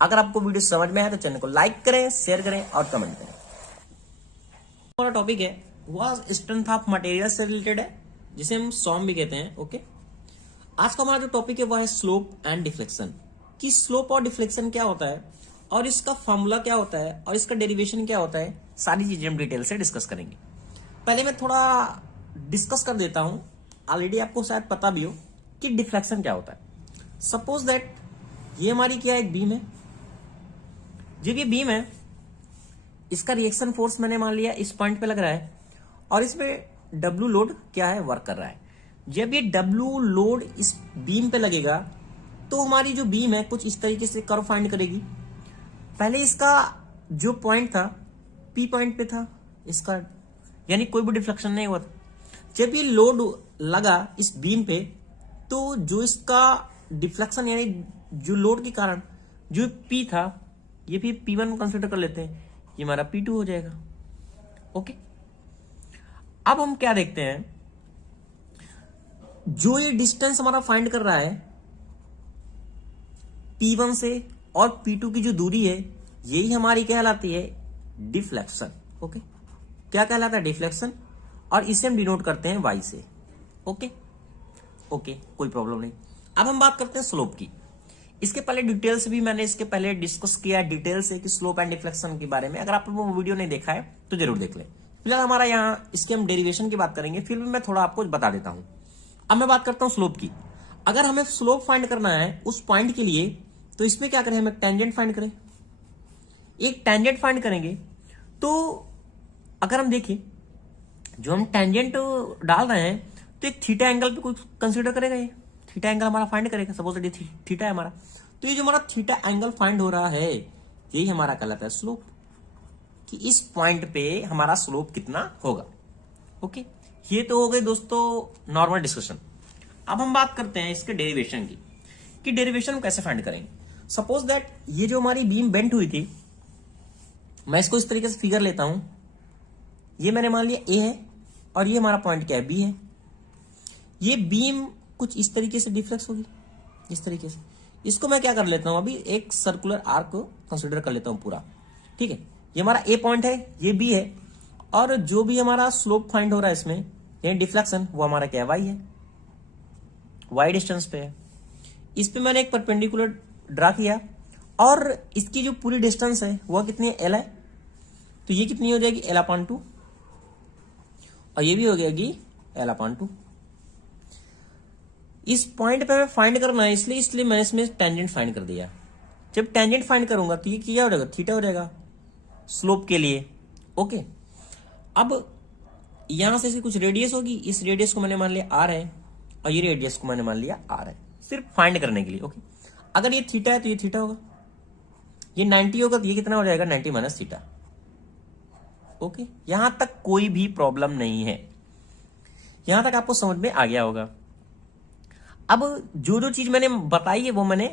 अगर आपको वीडियो समझ में आए तो चैनल को लाइक करें, शेयर करें और कमेंट करें। हमारा टॉपिक है वह स्ट्रेंथ ऑफ मटेरियल से रिलेटेड है, जिसे हम सॉम भी कहते हैं। ओके, आज का हमारा जो टॉपिक है वह है स्लोप एंड डिफ्लेक्शन। कि स्लोप और डिफ्लेक्शन क्या होता है और इसका फॉर्मूला क्या होता है और इसका डेरिवेशन क्या होता है, सारी चीजें हम डिटेल से डिस्कस करेंगे। पहले मैं थोड़ा डिस्कस कर देता हूं, ऑलरेडी आपको शायद पता भी हो कि डिफ्लेक्शन क्या होता है। सपोज दैट ये हमारी क्या है, एक बीम है। जब ये बीम है, इसका रिएक्शन फोर्स मैंने मान लिया इस पॉइंट पे लग रहा है, और इसमें W लोड क्या है, वर्क कर रहा है। जब ये W लोड इस बीम पे लगेगा तो हमारी जो बीम है कुछ इस तरीके से कर्व फाइंड करेगी। पहले इसका जो पॉइंट था P पॉइंट पे था इसका, यानी कोई भी डिफ्लेक्शन नहीं हुआ था। जब ये लोड लगा इस बीम पे तो जो इसका डिफ्लेक्शन, यानी जो लोड के कारण जो P था ये भी P1 कंसिडर कर लेते हैं, ये हमारा P2 हो जाएगा। ओके, अब हम क्या देखते हैं, जो ये डिस्टेंस हमारा फाइंड कर रहा है P1 से और P2 की जो दूरी है, यही हमारी कहलाती है डिफ्लेक्शन। ओके, क्या कहलाता है? डिफ्लेक्शन। और इसे हम डिनोट करते हैं y से। ओके ओके, कोई प्रॉब्लम नहीं। अब हम बात करते हैं स्लोप की। इसके पहले डिटेल्स भी मैंने इसके पहले डिस्कस किया डिटेल से कि स्लोप एंड डिफ्लेक्शन के बारे में। अगर आप वो वीडियो नहीं देखा है तो जरूर देख लें। फिलहाल हमारा यहाँ इसके हम डेरिवेशन की बात करेंगे, फिर भी मैं थोड़ा आपको बता देता हूं। अब मैं बात करता हूं स्लोप की। अगर हमें स्लोप फाइंड करना है उस पॉइंट के लिए, तो इसमें क्या करें, हम एक टेंजेंट फाइंड करें। एक टेंजेंट फाइंड करेंगे तो अगर हम देखें, जो हम टेंजेंट डाल रहे हैं तो एक थीटा एंगल पे कुछ कंसीडर करेगा, ये थीटा एंगल हमारा फाइंड करेगा। सपोज दैट ये थीटा है हमारा, तो ये जो हमारा थीटा एंगल फाइंड हो रहा है यही हमारा कहलाता है स्लोप, कि इस पॉइंट पे हमारा स्लोप कितना होगा। ओके, ये तो हो गई दोस्तों नॉर्मल डिस्कशन। अब हम बात करते हैं इसके डेरिवेशन की, कि डेरिवेशन कैसे फाइंड करेंगे। सपोज दैट ये जो हमारी बीम बेंट हुई थी, मैं इसको इस तरीके से फिगर लेता हूं। ये मैंने मान लिया ए है और ये हमारा पॉइंट क्या है, बी है। ये बीम कुछ इस तरीके से डिफ्लेक्स होगी, इस तरीके से। इसको मैं क्या कर लेता हूं, अभी एक सर्कुलर आर्क को कंसिडर कर लेता हूं पूरा। ठीक है, ये हमारा ए पॉइंट है, ये बी है, और जो भी हमारा स्लोप फाइंड हो रहा है इसमें, यानी डिफ्लेक्शन, वो हमारा क्या है, वाई है। वाई डिस्टेंस पे है। इस पे मैंने एक परपेंडिकुलर ड्रा किया और इसकी जो पूरी डिस्टेंस है वह कितनी है, एल है। तो ये कितनी हो जाएगी, L/2, और ये भी हो जाएगी L/2। इस पॉइंट पे हमें फाइंड करना है, इसलिए मैंने इसमें टेंजेंट फाइंड कर दिया। जब टेंजेंट फाइंड करूंगा तो ये क्या हो जाएगा, थीटा हो जाएगा स्लोप के लिए। ओके, अब यहां से कुछ रेडियस होगी, इस रेडियस को मैंने मान लिया R है और ये रेडियस को मैंने मान लिया R है, सिर्फ फाइंड करने के लिए। ओके, अगर ये थीटा है तो ये थीटा होगा, ये 90 होगा तो ये कितना हो जाएगा, 90 माइनस थीटा। ओके, यहां तक कोई भी प्रॉब्लम नहीं है, यहां तक आपको समझ में आ गया होगा। अब जो जो चीज मैंने बताई है वो मैंने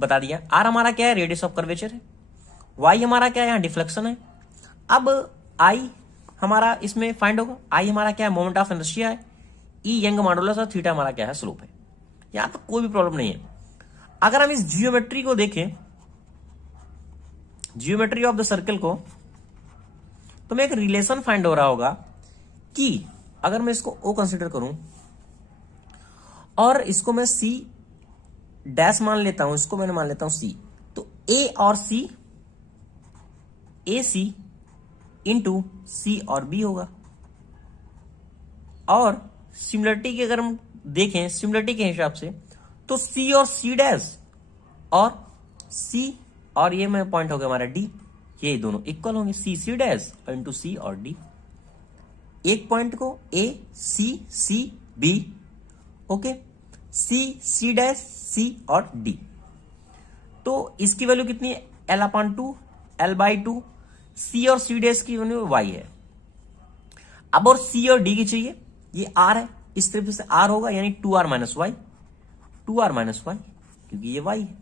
बता दिया। आर हमारा क्या है, रेडियस ऑफ कर्वेचर है। वाई हमारा क्या है, यहां डिफ्लेक्शन है। अब आई हमारा इसमें फाइंड होगा, आई हमारा क्या है, मोमेंट ऑफ इनर्शिया है। ई यंग मॉडुलस और थीटा हमारा क्या है, स्लोप है। यहां तक कोई भी प्रॉब्लम नहीं है। अगर हम इस जियोमेट्री को देखें, जियोमेट्री ऑफ द सर्कल को, तो मैं एक रिलेशन फाइंड हो रहा होगा कि अगर मैं इसको O कंसिडर करूं और इसको मैं C डैश मान लेता हूं, इसको मैंने मान लेता हूं C, तो A और C, AC इंटू C और B होगा। और सिमिलरिटी की अगर हम देखें, सिमिलरिटी के हिसाब से, तो C और C डैश और C और ये में पॉइंट हो गया हमारा D, ये दोनों इक्वल होंगे, C डैश इंटू C और D। एक पॉइंट को A C B, okay, C dash C और D। तो इसकी वैल्यू कितनी है, L/2, L/2। C और C डैश की वैल्यू Y है। अब और C और D की चाहिए, ये R है, इस तरफ से R होगा, यानी 2R minus Y, 2R minus Y, क्योंकि ये Y है।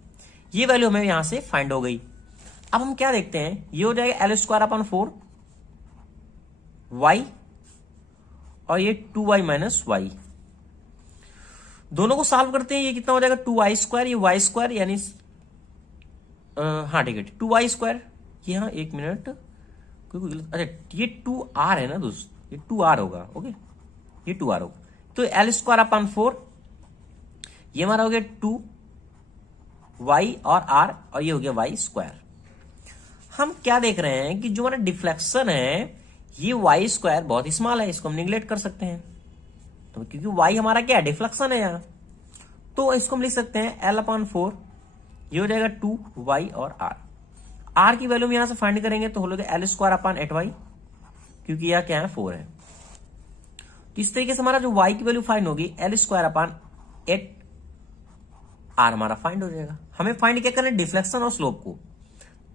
ये वैल्यू हमें यहां से फाइंड हो गई। अब हम क्या देखते हैं, ये हो जाएगा L² 4 Y और ये 2Y माइनस वाई। दोनों को सॉल्व करते हैं, ये कितना हो जाएगा, 2y², ये y², यानी हाँ ठीक है, 2y²। ये हाँ एक मिनट, अच्छा ये 2r है ना दोस्त, ये 2r होगा। ओके, ये 2r होगा, तो L² 4, ये हमारा हो गया 2y और r, और ये हो गया y²। हम क्या देख रहे हैं कि जो हमारा डिफ्लेक्शन है, ये y² बहुत ही स्मॉल है, इसको हम निगलेक्ट कर सकते हैं, तो क्योंकि y हमारा क्या है, डिफ्लेक्शन है यहाँ, तो इसको हम लिख सकते हैं L/4, ये हो जाएगा 2y और r की वैल्यू हम यहां से फाइंड करेंगे तो हो जाएगा L² 8y, क्योंकि यह क्या है, 4 है। तो इस तरीके से हमारा जो y की वैल्यू फाइंड होगी, L² 8 r हमारा फाइंड हो जाएगा। हमें फाइंड क्या करना है, डिफ्लेक्शन और स्लोप को।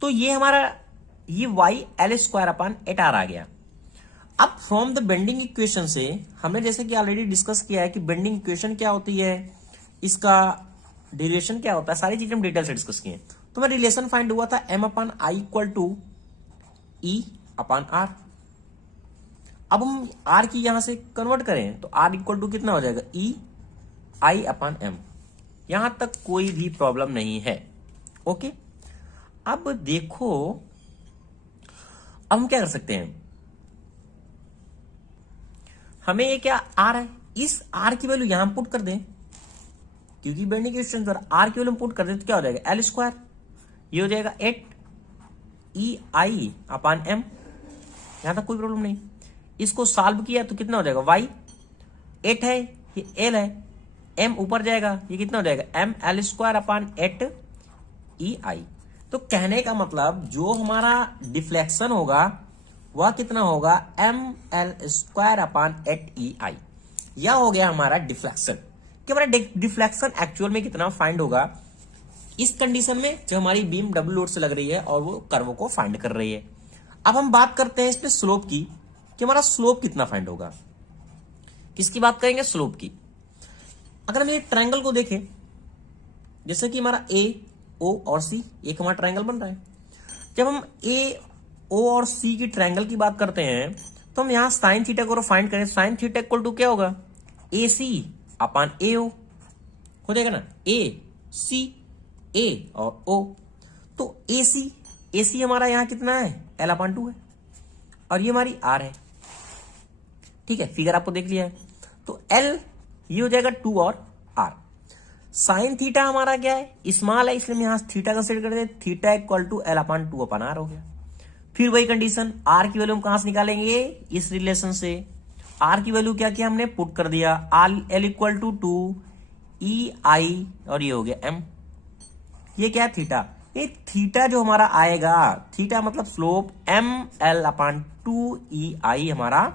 तो ये हमारा ये y L² 8r आ गया। अब फ्रॉम द बेंडिंग इक्वेशन से हमने जैसे कि ऑलरेडी डिस्कस किया है कि बेंडिंग इक्वेशन क्या होती है, इसका डेरिवेशन क्या होता है, सारी चीजें हम डिटेल से डिस्कस किए हैं। तो मैं रिलेशन फाइंड हुआ था m upon I equal to E upon R. अब हम r की यहां से कन्वर्ट करें तो r इक्वल टू कितना हो जाएगा, ई आई अपान एम। यहां तक कोई भी प्रॉब्लम नहीं है। ओके, अब देखो अब हम क्या कर सकते हैं, हमें ये क्या आर है, इस आर की वैल्यू यहां पुट कर दें, क्योंकि बेंडिंग इक्वेशन पर आर की वैल्यू पुट कर दें तो क्या हो जाएगा, एल स्क्वायर, ये हो जाएगा 8 ई आई अपान एम। यहां तक कोई प्रॉब्लम नहीं। इसको सॉल्व किया तो कितना हो जाएगा, वाई 8 है, ये एल है, एम ऊपर जाएगा, ये कितना हो जाएगा, एम एल स्क्वायर अपान 8 ई आई। तो कहने का मतलब जो हमारा डिफ्लेक्शन होगा वह कितना होगा, एम एल स्क्वायर अपान 8 ई आई। यह हो गया हमारा डिफ्लेक्शन। कि हमारा डिफ्लेक्शन एक्चुअल में कितना फाइंड होगा इस कंडीशन में जब हमारी बीम डब्ल्यू लोड से लग रही है और वो कर्व को फाइंड कर रही है। अब हम बात करते हैं इसमें स्लोप की, कि हमारा स्लोप कितना फाइंड होगा। किसकी बात करेंगे, स्लोप की। अगर हम ये ट्रायंगल को देखें, जैसे कि हमारा ए ओ और सी एक हमारा ट्रायंगल बन रहा है। जब हम ए ओ और सी की ट्रायंगल की बात करते हैं तो हम यहां साइन थीटा को फाइंड करें, साइन थीटा इक्वल टू क्या होगा, ए सी अपान ए ओ हो जाएगा ना, ए सी ए और ओ। तो ए सी हमारा यहां कितना है, एल अपान 2 है, और ये हमारी आर है। ठीक है, फिगर आपको देख लिया है। तो एल ये हो जाएगा 2 और आर। साइन थीटा हमारा क्या है, स्मॉल है, इसलिए हम यहां थीटा कंसीडर करते हैं, theta equal to L upon 2 upon R हो गया। फिर वही कंडीशन, आर की वैल्यू हम कहां से निकालेंगे, इस रिलेशन से। आर की वैल्यू क्या किया हमने, पुट कर दिया, आर एल इक्वल टू 2 ई आई और ये हो गया एम। ये क्या है, थीटा। ये थीटा जो हमारा आएगा, थीटा मतलब स्लोप, एम एल अपान 2 ई आई हमारा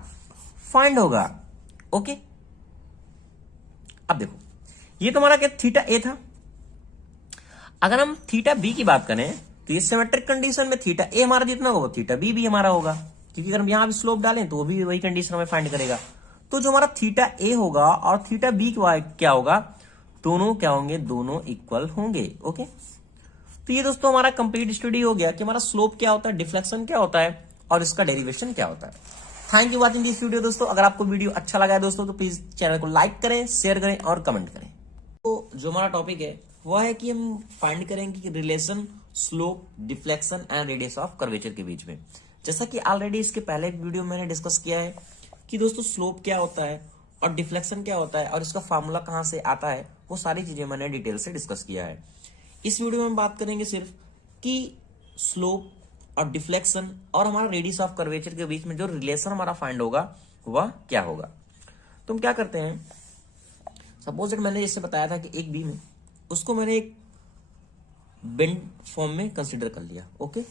फाइंड होगा। ओके, अब देखो ये तो हमारा क्या, थीटा ए था। अगर हम थीटा बी की बात करें तो ये सिमेट्रिक कंडीशन में थीटा ए हमारा जितना होगा थीटा बी भी हमारा होगा, क्योंकि अगर हम यहां भी स्लोप डालें तो वो भी वही कंडीशन हमें फाइंड करेगा। तो जो हमारा थीटा ए होगा और थीटा बी क्या होगा, दोनों क्या होंगे, दोनों इक्वल होंगे। ओके, तो ये दोस्तों हमारा कंप्लीट स्टडी हो गया कि हमारा स्लोप क्या होता है, डिफ्लेक्शन क्या होता है और इसका डेरिवेशन क्या होता है। Thank you watching this video दोस्तों। अगर आपको वीडियो अच्छा लगा है दोस्तों तो प्लीज चैनल को लाइक करें, शेयर करें और कमेंट करें। तो जो हमारा टॉपिक है वह है कि हम फाइंड करेंगे कि relation slope, deflection and radius of curvature के बीच में। जैसा कि ऑलरेडी इसके पहले एक वीडियो मैंने डिस्कस किया है कि दोस्तों स्लोप क्या होता है और डिफ्लेक्शन क्या होता है और इसका फार्मूला कहां से आता है, वो सारी चीजें मैंने डिटेल से डिस्कस किया है। इस वीडियो में हम बात करेंगे सिर्फ कि स्लोप और डिफ्लेक्शन और हमारा रेडियस ऑफ कर्वेचर के बीच में जो रिलेशन हमारा फाइंड होगा वह क्या होगा। तो हम क्या करते हैं, सपोज दैट मैंने जैसे बताया था कि एक बीम है, उसको मैंने एक बेंड फॉर्म में कंसीडर कर लिया। ओके,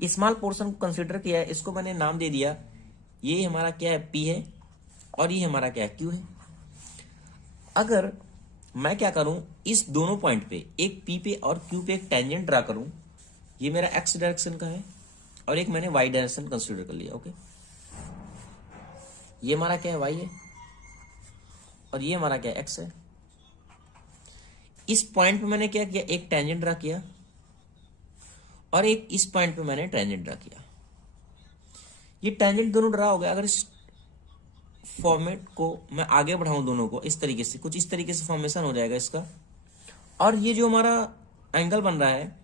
स्मॉल पोर्शन को कंसीडर किया है, इसको मैंने नाम दे दिया, ये हमारा क्या है, पी है और ये हमारा क्या है, क्यू है। अगर मैं क्या करूं, इस दोनों पॉइंट पे एक पी पे और क्यू पे एक टेंजेंट ड्रा करूं, ये मेरा एक्स डायरेक्शन का है और एक मैंने वाई डायरेक्शन कंसीडर कर लिया। ओके, ये हमारा क्या है, वाई है और ये हमारा क्या है, एक्स है। इस पॉइंट पे मैंने क्या किया, एक टेंजेंट ड्रा किया और एक इस पॉइंट पे मैंने टेंजेंट ड्रा किया। ये टेंजेंट दोनों ड्रा हो गया। अगर इस फॉर्मेट को मैं आगे बढ़ाऊं दोनों को इस तरीके से, कुछ इस तरीके से फॉर्मेशन हो जाएगा इसका। और ये जो हमारा एंगल बन रहा है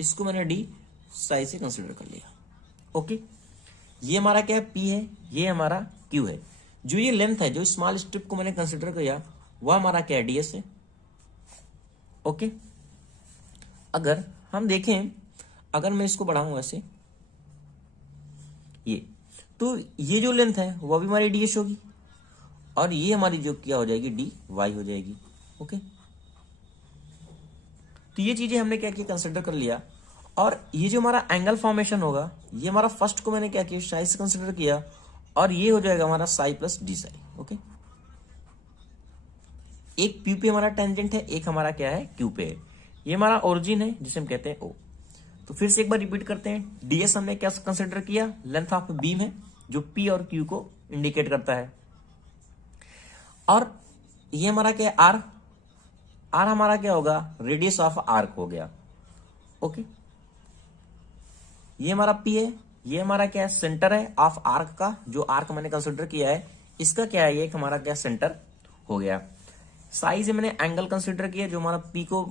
इसको मैंने डी साइज से कंसीडर कर लिया। ओके, ये हमारा क्या है, पी है, ये हमारा क्यू है। जो ये लेंथ है, जो स्मॉल स्ट्रिप को मैंने कंसीडर किया वह हमारा क्या है, डीएस है। ओके, अगर हम देखें, अगर मैं इसको बढ़ाऊं ऐसे, ये तो ये जो लेंथ है वह भी हमारी डीएस होगी और ये हमारी जो क्या हो जाएगी, डी वाई हो जाएगी। ओके, तो ये चीजें हमने क्या किया, कंसीडर कर लिया। और ये जो हमारा एंगल फॉर्मेशन होगा, ये हमारा फर्स्ट को मैंने क्या किया, साई से कंसीडर किया और ये हो जाएगा हमारा Sai plus D Sai. Okay, एक पी पे हमारा टेंजेंट है, एक हमारा क्या है, क्यू पे है। ये हमारा ओरिजिन है जिसे हम कहते हैं ओ। तो फिर से एक बार रिपीट करते हैं, डीएस हमने क्या कंसीडर किया, लेंथ ऑफ बीम है जो पी और क्यू को इंडिकेट करता है। और ये हमारा क्या है, आर। आर हमारा क्या होगा, रेडियस ऑफ आर्क हो गया। ओके, ये हमारा P है, ये हमारा क्या है, सेंटर है ऑफ आर्क का, जो आर्क मैंने कंसिडर किया है इसका क्या है, ये हमारा क्या सेंटर हो गया। साई से मैंने एंगल कंसिडर किया जो हमारा P को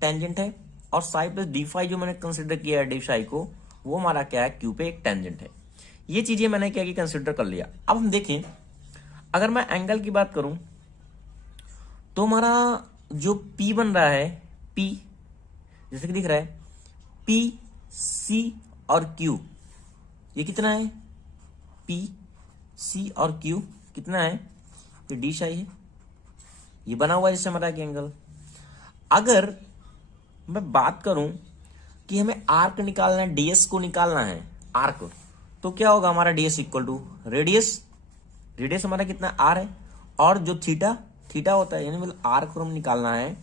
टेंजेंट है, और साई प्लस डी फाई जो मैंने कंसिडर किया है डी फाई को, वो हमारा क्या है, Q पे एक टेंजेंट है। ये चीजें मैंने क्या कंसिडर कर लिया। अब हम देखें, अगर मैं एंगल की बात करूं तो हमारा जो P बन रहा है, P जैसे कि दिख रहा है P C और Q, ये कितना है, P C और Q कितना है, ये डी साई है, ये बना हुआ है जिससे हमारा एंगल। अगर मैं बात करूं कि हमें आर्क निकालना है, डीएस को निकालना है आर्क, तो क्या होगा हमारा DS equal to radius, radius हमारा कितना आर है, और जो थीटा, थीटा होता है, यानी मतलब आर्क को हम निकालना है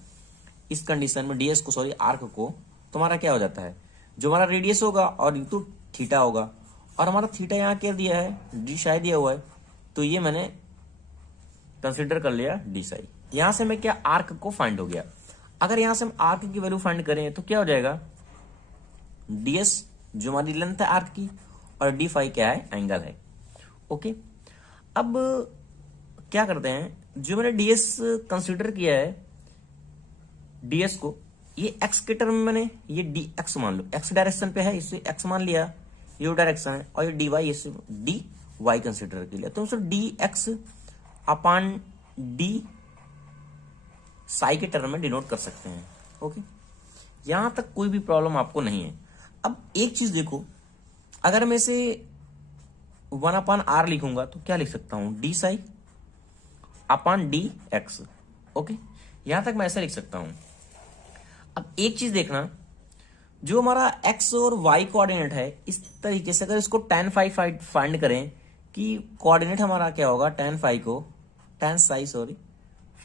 इस कंडीशन में, डीएस को सॉरी आर्क को, तो हमारा क्या हो जाता है, जो हमारा रेडियस होगा और इंटू थीटा होगा, और हमारा थीटा यहाँ क्या दिया है, डी साई दिया हुआ है, तो ये मैंने कंसिडर कर लिया डी साई। यहां से मैं क्या आर्क को फाइंड हो गया। अगर यहां से हम आर्क की वैल्यू फाइंड करें तो क्या हो जाएगा, डीएस जो हमारी लेंथ है आर्क की, और डी फाई क्या है, एंगल है। ओके, अब क्या करते हैं, जो मैंने डीएस कंसिडर किया है, डीएस को ये एक्स के टर्म में मैंने ये डी एक्स मान लो, एक्स डायरेक्शन पे है इसे एक्स मान लिया, ये डायरेक्शन है, और ये डी वाई इसे डी वाई कंसिडर कर लिया, तो उसे D x upon D Sai के टर्म में डिनोट कर सकते हैं। ओके, यहां तक कोई भी प्रॉब्लम आपको नहीं है। अब एक चीज देखो, अगर मैं इसे 1/r लिखूंगा तो क्या लिख सकता हूं, D psi upon D x. Okay, यहां तक मैं ऐसा लिख सकता हूं। अब एक चीज देखना, जो हमारा x और y कोऑर्डिनेट है, इस तरीके से अगर इसको tan फाई फाइंड करें कि कोऑर्डिनेट हमारा क्या होगा, tan फाई को, tan साई सॉरी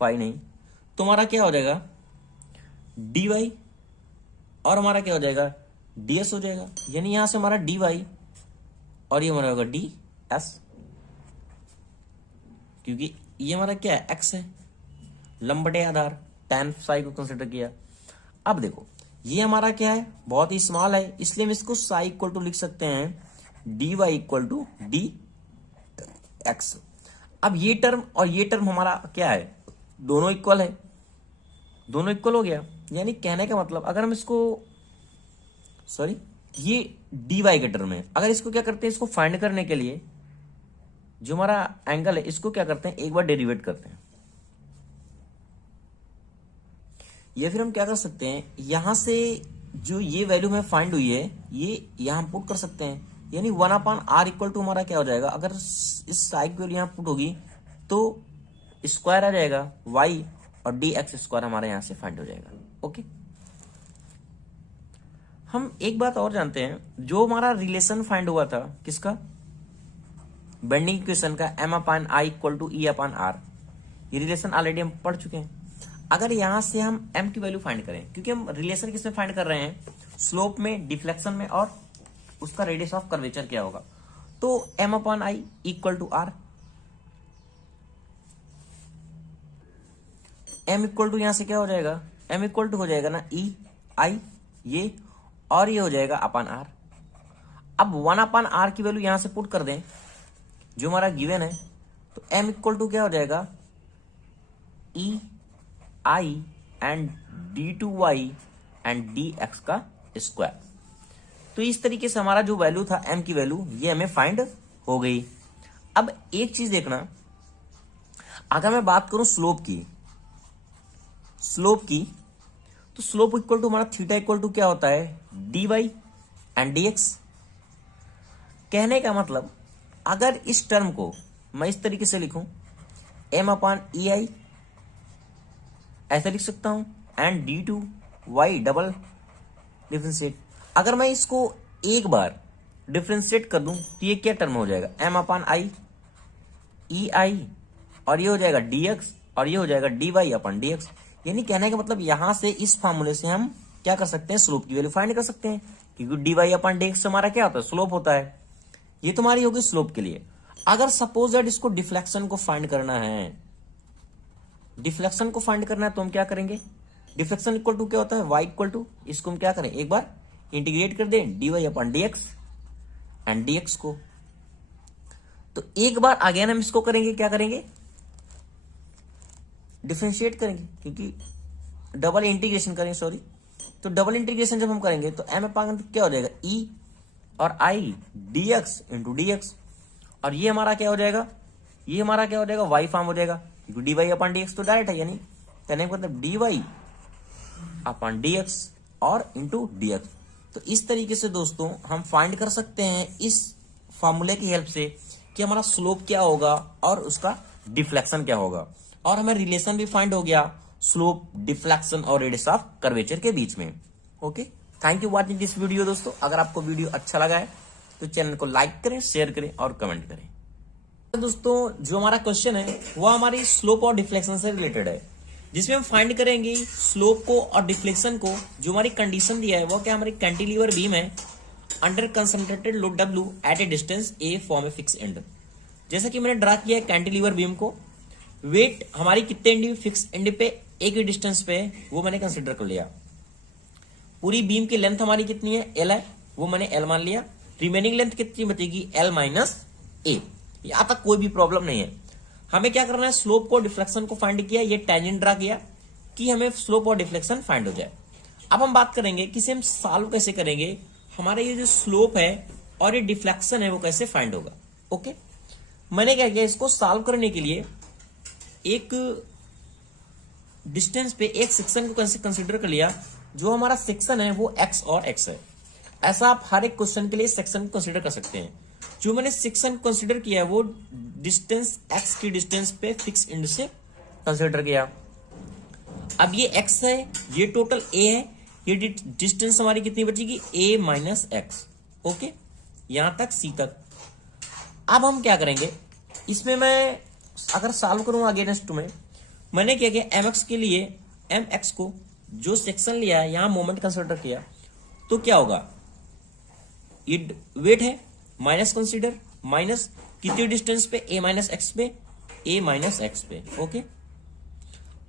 फाई नहीं, तो हमारा क्या हो जाएगा dy, और हमारा क्या हो जाएगा ds हो जाएगा, यानी यहां से हमारा dy और ये हमारा होगा ds, क्योंकि ये हमारा क्या है, x है, लंबटे आधार, tan साई को कंसिडर किया। अब देखो ये हमारा क्या है, बहुत ही स्मॉल है, इसलिए हम इसको साई इक्वल टू लिख सकते हैं dy equal to D X. अब ये टर्म और ये टर्म हमारा क्या है, दोनों इक्वल है, दोनों इक्वल हो गया, यानी कहने का मतलब अगर हम इसको सॉरी ये dy के टर्म है, अगर इसको क्या करते हैं, इसको फाइंड करने के लिए जो हमारा एंगल है इसको क्या करते हैं, एक बार डेरिवेट करते हैं, या फिर हम क्या कर सकते हैं, यहां से जो ये वैल्यू में फाइंड हुई है ये यहां पुट कर सकते हैं, यानी 1/r इक्वल टू हमारा क्या हो जाएगा, अगर इस साइड की वैल्यू यहां पुट होगी तो स्क्वायर आ जाएगा y, और डी एक्स स्क्वायर हमारे यहां से फाइंड हो जाएगा। ओके, हम एक बात और जानते हैं, जो हमारा रिलेशन फाइंड हुआ था किसका, बेंडिंग इक्वेशन का, m/i इक्वल टू e/r, ये रिलेशन ऑलरेडी हम पढ़ चुके हैं। अगर यहां से हम m की वैल्यू फाइंड करें, क्योंकि हम रिलेशन किसमें फाइंड कर रहे हैं, स्लोप में, डिफ्लेक्शन में, और उसका रेडियस ऑफ कर्वेचर क्या होगा, तो m/i equal to r, m equal to यहां से क्या हो जाएगा, m इक्वल टू हो जाएगा ना e/i ये, और ये हो जाएगा अपॉन r। अब 1/r की वैल्यू यहां से पुट कर दें जो हमारा गिवन है, तो m इक्वल टू क्या हो जाएगा, e/i and d2y and dx का स्क्वायर। तो इस तरीके से हमारा जो वैल्यू था m की वैल्यू, ये हमें फाइंड हो गई। अब एक चीज देखना, अगर मैं बात करूं स्लोप की, तो स्लोप इक्वल टू हमारा थीटा इक्वल टू क्या होता है, dy एंड dx। कहने का मतलब अगर इस टर्म को मैं इस तरीके से लिखूं, m/ei ऐसा लिख सकता हूं, एंड d2y डबल डिफ्रेंशिएट। अगर मैं इसको एक बार डिफ्रेंशिएट कर दूं तो ये क्या टर्म हो जाएगा, m/i ei, और ये हो जाएगा dx, और ये हो जाएगा dy/dx। यानी कहने का मतलब यहां से इस फार्मूले से हम क्या कर सकते हैं, स्लोप की वैल्यू फाइंड कर सकते हैं, क्योंकि dy/dx से हमारा क्या होता है, स्लोप होता है। ये तुम्हारी होगी स्लोप के लिए। अगर सपोज दैट इसको डिफ्लेक्शन को फाइंड करना है, डिफ्लेक्शन को फाइंड करना है, तो हम क्या करेंगे, डिफ्लेक्शन इक्वल टू क्या होता है, y इक्वल टू, इसको हम क्या करें, एक बार इंटीग्रेट कर दें dy upon dx and dx को। तो एक बार अगेन हम इसको करेंगे, क्या करेंगे, डिफरेंशिएट करेंगे, क्योंकि डबल इंटीग्रेशन करेंगे, सॉरी। तो डबल इंटीग्रेशन जब हम करेंगे तो m अपान क्या हो जाएगा, e और i dx इंटू dx, और ये हमारा क्या हो जाएगा, ये हमारा क्या हो जाएगा, y फॉर्म हो जाएगा, क्योंकि dy अपॉन dx तो डायरेक्ट है, यानी कहने का मतलब dy अपॉन dx और इंटू dx। तो इस तरीके से दोस्तों हम फाइंड कर सकते हैं इस फॉर्मूले की हेल्प से कि हमारा स्लोप क्या होगा और उसका डिफ्लेक्शन क्या होगा, और हमें रिलेशन भी फाइंड हो गया स्लोप, डिफ्लेक्शन और रेडियस ऑफ कर्वेचर के बीच में। Okay, thank you watching this video दोस्तों। अगर आपको वीडियो अच्छा लगा है तो चैनल को लाइक करें, शेयर करें और कमेंट करें। तो दोस्तों जो हमारा क्वेश्चन है वो हमारी स्लोप और डिफ्लेक्शन से रिलेटेड है, जिसमें हम फाइंड करेंगे स्लोप को और डिफ्लेक्शन को। जो हमारी कंडीशन दिया है वो क्या, हमारी कैंटिलीवर बीम है under concentrated load W at a distance A form a fix end. जैसा कि मैंने ड्रा किया है कैंटिलीवर बीम को, वेट हमारी कितने एंड फिक्स एंड पे, एक ही डिस्टेंस पे, वो मैंने कंसिडर कर लिया। पूरी बीम की लेंथ हमारी कितनी है, L है, वो मैंने L मान लिया। रिमेनिंग लेंथ कितनी बचेगी, L माइनस A। यहां तक कोई भी प्रॉब्लम नहीं है। हमें क्या करना है, स्लोप को डिफ्लेक्शन को फाइंड किया, ये टेंजेंट ड्रा किया कि हमें स्लोप और डिफ्लेक्शन फाइंड हो जाए। अब हम बात करेंगे कि इसे हम सॉल्व कैसे करेंगे, हमारा ये जो स्लोप है और ये डिफ्लेक्शन है वो कैसे फाइंड होगा। ओके, मैंने क्या किया, इसको सॉल्व करने के लिए एक डिस्टेंस पे एक सेक्शन को कंसीडर कर लिया। जो हमारा सेक्शन है वो x और x है। ऐसा आप हर एक क्वेश्चन के लिए सेक्शन को कंसीडर कर सकते हैं। जो मैंने सेक्शन कंसीडर किया है वो डिस्टेंस x की डिस्टेंस पे फिक्स एंड से कंसीडर किया। अब ये x है, ये टोटल a है, ये डिस्टेंस हमारी कितनी बचेगी, a माइनस एक्स। ओके, यहां तक c तक। अब हम क्या करेंगे, इसमें मैं अगर सॉल्व करूं अगेंस्ट में, मैंने क्या किया, mx के लिए mx को जो सेक्शन लिया है यहां मोमेंट कंसीडर किया, तो क्या होगा, ये वेट है, माइनस कंसीडर, माइनस कितनी डिस्टेंस पे, a माइनस एक्स पे, a माइनस एक्स पे। ओके,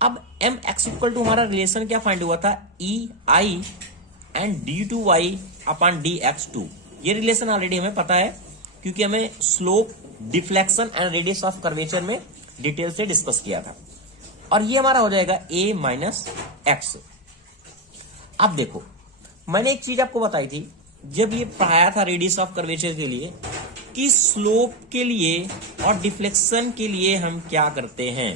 अब mx इक्वल टू हमारा रिलेशन क्या फाइंड हुआ था, e i and d2y upon dx2। ये रिलेशन ऑलरेडी हमें पता है, क्योंकि हमें slope, deflection and radius of curvature में डिटेल से डिस्कस किया था। और ये हमारा हो जाएगा a माइनस एक्स। अब देखो, मैंने एक चीज आपको बताई थी जब ये पढ़ाया था रेडियस ऑफ कर्वेचर के लिए, कि स्लोप के लिए और डिफ्लेक्शन के लिए हम क्या करते हैं।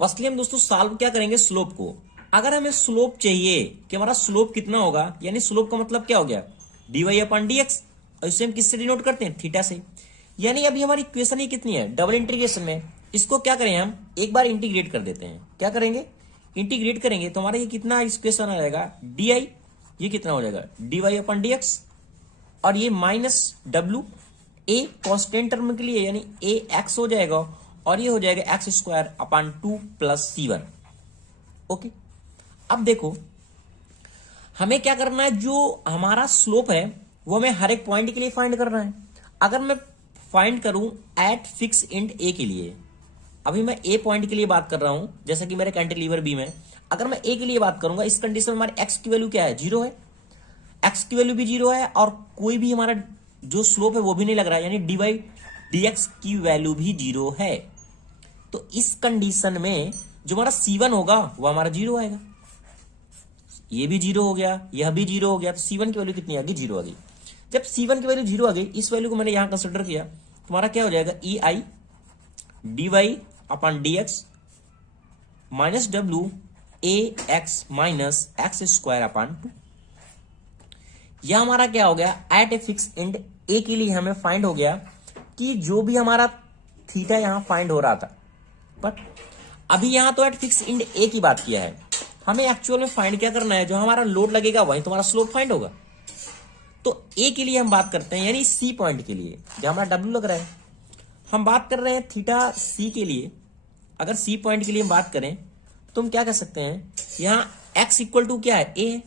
फर्स्टली हम दोस्तों सॉल्व क्या करेंगे, स्लोप को। अगर हमें स्लोप चाहिए कि हमारा स्लोप कितना होगा, यानी स्लोप का मतलब क्या हो गया, dy अपॉन dx, और इसे हम किससे डिनोट करते हैं, थीटा से। यानी अभी हमारी इक्वेशन ही कितनी है, डबल इंटीग्रेशन में। इसको क्या करें, हम एक बार इंटीग्रेट कर देते हैं। क्या करेंगे, इंटीग्रेट करेंगे तो हमारा ये कितना इक्वेशन आ जाएगा, डी, ये कितना हो जाएगा, dy अपॉन dx, और ये minus w, a constant term के लिए यानी a x हो जाएगा, और ये हो जाएगा x square upon 2 plus c1। Okay, अब देखो हमें क्या करना है, जो हमारा स्लोप है वो हमें हर एक पॉइंट के लिए फाइंड करना है। अगर मैं फाइंड करूं एट फिक्स एंड ए के लिए, अभी मैं ए पॉइंट के लिए बात कर रहा हूं, जैसा कि मेरे कैंटिलीवर बीम है। अगर मैं ए के लिए बात करूंगा, इस कंडीशन में हमारे एक्स की वैल्यू क्या है, 0 है, एक्स की वैल्यू भी 0 है, और कोई भी हमारा जो स्लोप है वो भी नहीं लग रहा है, यानी dy dx की वैल्यू भी 0 है। तो इस कंडीशन में जो हमारा c1 होगा वो हमारा 0 आएगा, ये भी 0 हो गया, यह भी 0 हो गया, तो c1 की वैल्यू कितनी आ गई, 0 आ गई। जब c1 की वैल्यू 0 आ गई, इस वैल्यू को मैंने यहां कंसिडर किया, तुम्हारा क्या हो जाएगा, e i dy upon dx minus w a x minus x square upon 2। यह हमारा क्या हो गया, एट ए फिक्स एंड ए के लिए हमें फाइंड हो गया कि जो भी हमारा थीटा यहां फाइंड हो रहा था, बट अभी यहां तो एट फिक्स एंड ए की बात किया है, हमें एक्चुअल में फाइंड क्या करना है, जो हमारा लोड लगेगा वही तुम्हारा स्लोप फाइंड होगा। तो ए के लिए हम बात करते हैं, यानी सी पॉइंट के लिए जहां हमारा डब्ल्यू लग रहा है, हम बात कर रहे हैं थीटा सी के लिए। अगर सी पॉइंट के लिए हम बात करें तो हम क्या कर सकते हैं, यहां एक्स इक्वल टू क्या है, ए,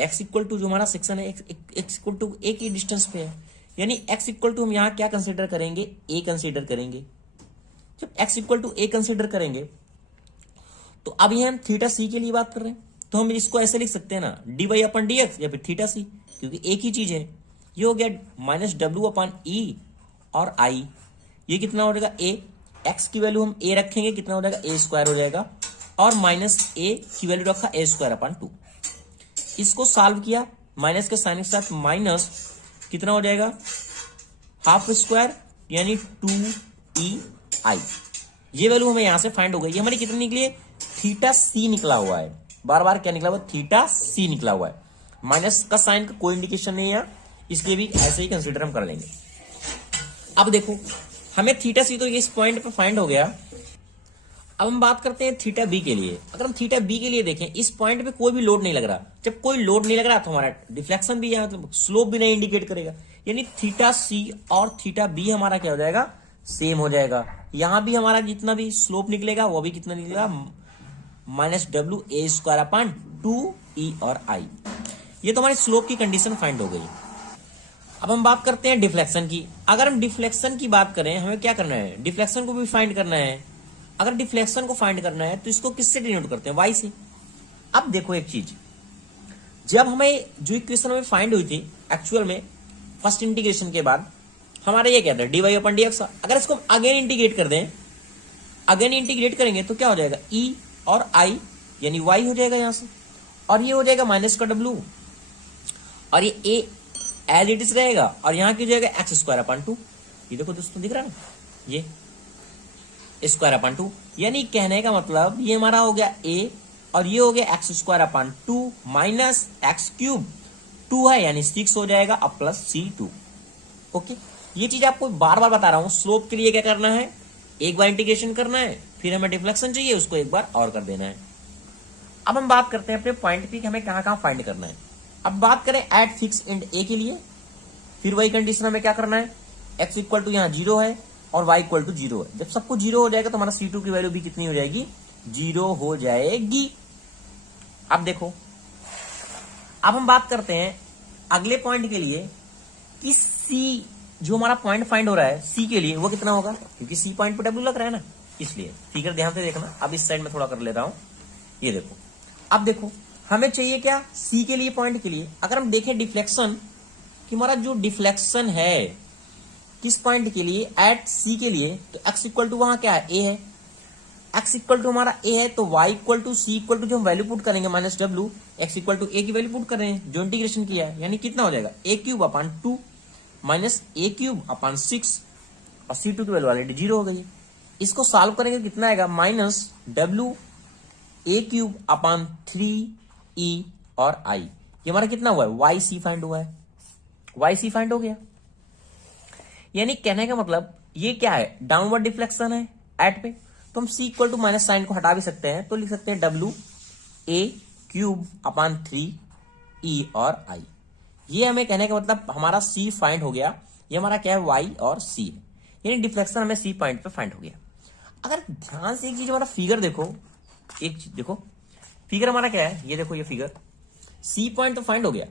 एक्स इक्वल टू जो हमारा सेक्शन है एक्स इक्वल टू ए की डिस्टेंस पे है, यानी एक्स इक्वल टू हम यहां क्या कंसीडर करेंगे, ए कंसीडर करेंगे। जब X equal to A consider करेंगे तो अब यहां हम थीटा सी के लिए बात कर रहे हैं, तो हम इसको ऐसे लिख सकते हैं ना, डी वाई अपन डी एक्स या फिर थीटा सी, क्योंकि एक ही चीज है। ये हो गया माइनस डब्ल्यू अपन ई और आई, ये कितना हो जाएगा ए, एक्स की वैल्यू हम ए रखेंगे, कितना हो जाएगा ए स्क्वायर हो जाएगा, और माइनस ए की वैल्यू रखा ए स्क्वायर अपन 2। इसको सॉल्व किया, माइनस के साइन के साथ माइनस कितना हो जाएगा हाफ स्क्वायर यानी 2e आई। ये वैल्यू हमें यहां से फाइंड हो गई। ये हमारी कितनी निकली है, थीटा सी निकला हुआ है, बार बार क्या निकला हुआ, थीटा सी निकला हुआ है। माइनस का साइन का कोई इंडिकेशन नहीं है, इसलिए भी ऐसे ही कंसीडर हम कर लेंगे। अब देखो हमें थीटा सी तो इस पॉइंट पर फाइंड हो गया। अब हम बात करते हैं थीटा बी के लिए। अगर हम थीटा बी के लिए देखें, इस पॉइंट पे कोई भी लोड नहीं लग रहा। जब कोई लोड नहीं लग रहा तो हमारा डिफ्लेक्शन भी यहाँ मतलब स्लोप भी नहीं इंडिकेट करेगा, यानी थीटा सी और थीटा बी हमारा क्या हो जाएगा, सेम हो जाएगा। यहां भी हमारा जितना भी स्लोप निकलेगा वो भी कितना निकलेगा, minus W A square upon 2e और आई। ये तो हमारी स्लोप की कंडीशन फाइंड हो गई। अब हम बात करते हैं डिफ्लेक्शन की। अगर हम डिफ्लेक्शन की बात करें, हमें क्या करना है, डिफ्लेक्शन को भी फाइंड करना है। अगर डिफ्लेक्शन को फाइंड करना है तो इसको किससे डिनोट करते हैं, वाई से। अब देखो एक चीज, जब हमें जो इक्वेशन हमें फाइंड हुई थी एक्चुअल में फर्स्ट इंटीग्रेशन के बाद, हमारा ये क्या था, डी वाई अपन डी एक्स। अगर इसको अगेन इंटीग्रेट कर दें, अगेन इंटीग्रेट करेंगे तो क्या हो जाएगा, ई और आई यानी वाई हो जाएगा यहां से, और ये हो जाएगा माइनस का डब्ल्यू, और ये ए एज इट इज रहेगा, और यहां की हो जाएगा एक्स स्क्वायर अपन 2। ये देखो दोस्तों दिख रहा है ना, ये स्क्वायर अपन 2, यानी कहने का मतलब ये हमारा हो गया ए, और ये हो गया x square upon 2 minus x cube, 2 है यानी 6 हो जाएगा, अब प्लस C2। ओके, ये चीज आपको बार बार बता रहा हूं। स्लोप के लिए क्या करना है, एक बार इंटीग्रेशन करना है, फिर हमें डिफ्लेक्शन चाहिए, उसको एक बार और कर देना है। अब हम बात करते हैं अपने पॉइंट पी, हमें कहां कहां फाइंड करना है। अब बात करें एट फिक्स एंड ए के लिए, फिर वही कंडीशन हमें क्या करना है, एक्स इक्वल टू यहाँ 0 है और y इक्वल टू 0 है। जब सबको 0 हो जाएगा तो हमारा C2 की वैल्यू भी कितनी हो जाएगी, 0 हो जाएगी। अब देखो, अब हम बात करते हैं अगले पॉइंट के लिए कि C जो हमारा पॉइंट फाइंड हो रहा है C के लिए वो कितना होगा, क्योंकि C पॉइंट पे W लग रहा है ना, इसलिए फिगर ध्यान से देखना। अब इस साइड में थोड़ा कर लेता हूं, ये देखो। अब देखो हमें चाहिए क्या, C के लिए पॉइंट के लिए। अगर हम देखें डिफ्लेक्शन कि हमारा जो डिफ्लेक्शन है किस पॉइंट के लिए, एट C के लिए, तो x इक्वल टू वहां क्या है, a है। x इक्वल टू हमारा a है, तो y equal to C equal to जो हम वैल्यू पुट करेंगे minus W, x equal to a की वैल्यू पुट कर रहे हैं जो इंटीग्रेशन किया है, यानी कितना हो जाएगा a cube upon 2 minus a cube upon 6, और C2 की वैल्यू ऑलरेडी 0 हो गई। इसको सॉल्व करेंगे कितना आएगा, minus W a cube upon 3e और i। ये हमारा कितना हुआ है, yc फाइंड हुआ है, yc फाइंड हो गया। यानी कहने का मतलब ये क्या है, डाउनवर्ड डिफ्लेक्शन है एट पे, तो हम c equal to minus sign को हटा भी सकते हैं, तो लिख सकते हैं W A cube upon 3e और i। ये हमें कहने का मतलब हमारा c फाइंड हो गया। ये हमारा क्या है, y और c है, यानी डिफ्लेक्शन हमें c पॉइंट पे फाइंड हो गया। अगर ध्यान से एक चीज हमारा फिगर देखो, एक चीज देखो, फिगर हमारा क्या है, ये देखो, ये फिगर c पॉइंट तो फाइंड हो गया,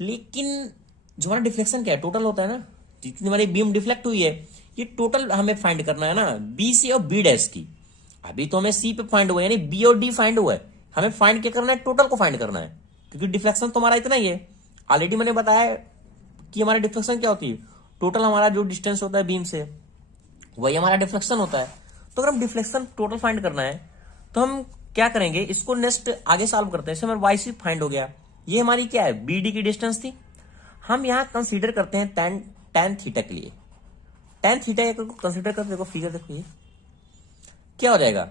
लेकिन जो हमारा डिफ्लेक्शन क्या है, टोटल होता है ना, जितनी हमारी बीम डिफ्लेक्ट हुई है ये टोटल हमें फाइंड करना है ना, बी से और बी डैश की। अभी तो हमें सी पे फाइंड हुआ है, यानी बी और डी फाइंड हुआ है, हमें फाइंड क्या करना है, टोटल को फाइंड करना है, क्योंकि डिफ्लेक्शन तो हमारा इतना ही है। ऑलरेडी मैंने बताया कि हमारा डिफ्लेक्शन क्या होती है, टोटल हमारा जो डिस्टेंस होता है बीम से वही हमारा डिफ्लेक्शन होता है। तो अगर हम डिफ्लेक्शन टोटल फाइंड करना है तो हम क्या करेंगे, इसको नेक्स्ट आगे सॉल्व करते हैं। हमारा वाई सी फाइंड हो गया, ये हमारी क्या है, बी डी की डिस्टेंस थी। हम यहाँ कंसीडर करते हैं tan थीटा के लिए, tan थीटा को कंसीडर करते, देखो फिगर देखो, ये क्या हो जाएगा,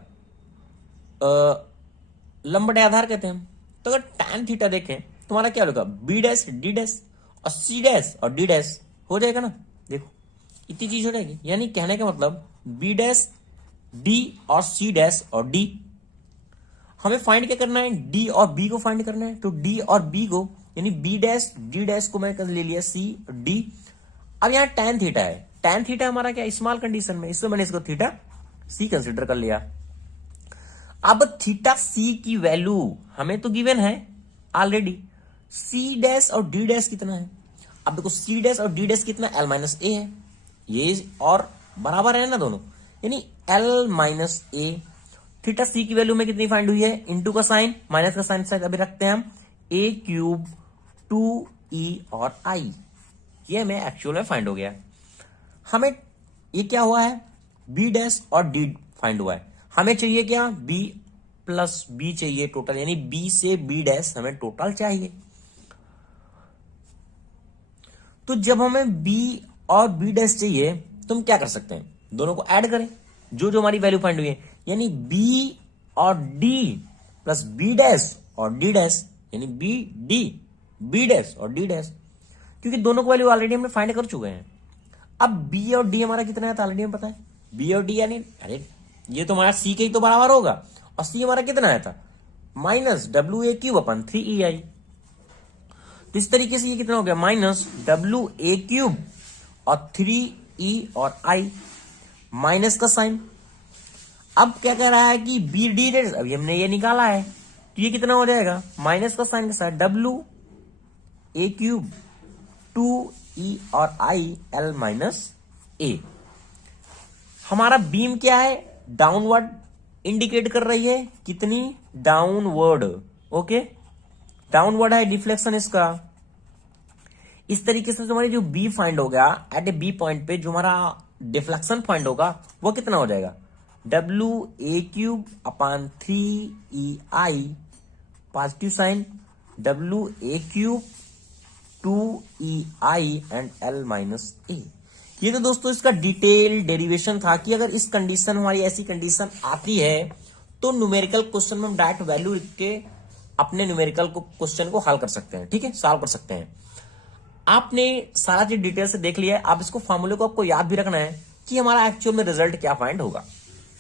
लंबटे आधार कहते हैं हम। तो अगर tan थीटा देखें तो हमारा क्या होगा, बी डैश डी डैश और सी डैश और डी डैश हो जाएगा ना, देखो इतनी चीज हो जाएगी। यानी कहने का मतलब बी डैश डी और सी डैश और डी, हमें फाइंड क्या करना है, डी और बी को फाइंड करना है। तो डी और बी को, यानी बी डैश डी डैश को मैं ले लिया सी डी। अब यहाँ tan थीटा है, tan थीटा हमारा क्या, स्मॉल कंडीशन में, इसमें मैंने इसको थीटा सी कंसिडर कर लिया। अब थीटा सी की वैल्यू हमें तो गिवन है ऑलरेडी, सी डैश और डी डैश कितना है। अब देखो सी डैश और डी डैश कितना, एल माइनस ए है, ये और बराबर है ना दोनों, यानी एल माइनस ए। थीटा सी की वैल्यू में कितनी फाइंड हुई है, इंटू का साइन, माइनस का साइन अभी रखते हैं हम, ए क्यूब 2e और आई, ये हमें एक्चुअल में फाइंड हो गया। हमें ये क्या हुआ है, बी डैश और डी फाइंड हुआ है। हमें चाहिए क्या, बी प्लस बी चाहिए टोटल, यानी बी से बी डैश हमें टोटल चाहिए। तो जब हमें बी और बी डैश चाहिए तो हम क्या कर सकते हैं, दोनों को ऐड करें, जो जो हमारी वैल्यू फाइंड हुई है, यानी बी और डी प्लस बी डैश और डी डैश, यानी बी डी, बी डैश और डी डैश, क्योंकि दोनों को वैल्यू ऑलरेडी हमने फाइंड कर चुके हैं। अब बी और डी हमारा कितना है, ऑलरेडी हमें पता है, बी और डी यानी अरे ये तो हमारा सी के ही तो बराबर होगा, और सी हमारा कितना आया था, minus W A cube upon 3EI। तो इस तरीके से ये कितना हो गया, माइनस डब्ल्यू ए क्यूब और 3E और आई, माइनस का साइन। अब क्या कह रहा है कि बी डी डैश, अभी हमने ये निकाला है, तो ये कितना हो जाएगा, माइनस का साइन के साथ डब्ल्यू ए क्यूब 2E और आई एल माइनस ए। हमारा बीम क्या है, डाउनवर्ड इंडिकेट कर रही है, कितनी, डाउनवर्ड, ओके, डाउनवर्ड है डिफ्लेक्शन इसका। इस तरीके से हमारी जो बी फाइंड हो गया एट ए बी पॉइंट पे, जो हमारा डिफ्लेक्शन फाइंड होगा वो कितना हो जाएगा, W A cube upon 3EI, positive sign, W A cube 2EI and L minus A. ये तो दोस्तों इसका डिटेल डेरिवेशन था कि अगर इस कंडीशन, हमारी ऐसी कंडीशन आती है तो न्यूमेरिकल क्वेश्चन में हम डायरेक्ट वैल्यू लिख के अपने न्यूमेरिकल क्वेश्चन को हल कर सकते हैं, ठीक है, सॉल्व कर सकते हैं। आपने सारा चीज डिटेल से देख लिया है, आप इसको फॉर्मूले को आपको याद भी रखना है कि हमारा एक्चुअल में रिजल्ट क्या फाइंड होगा।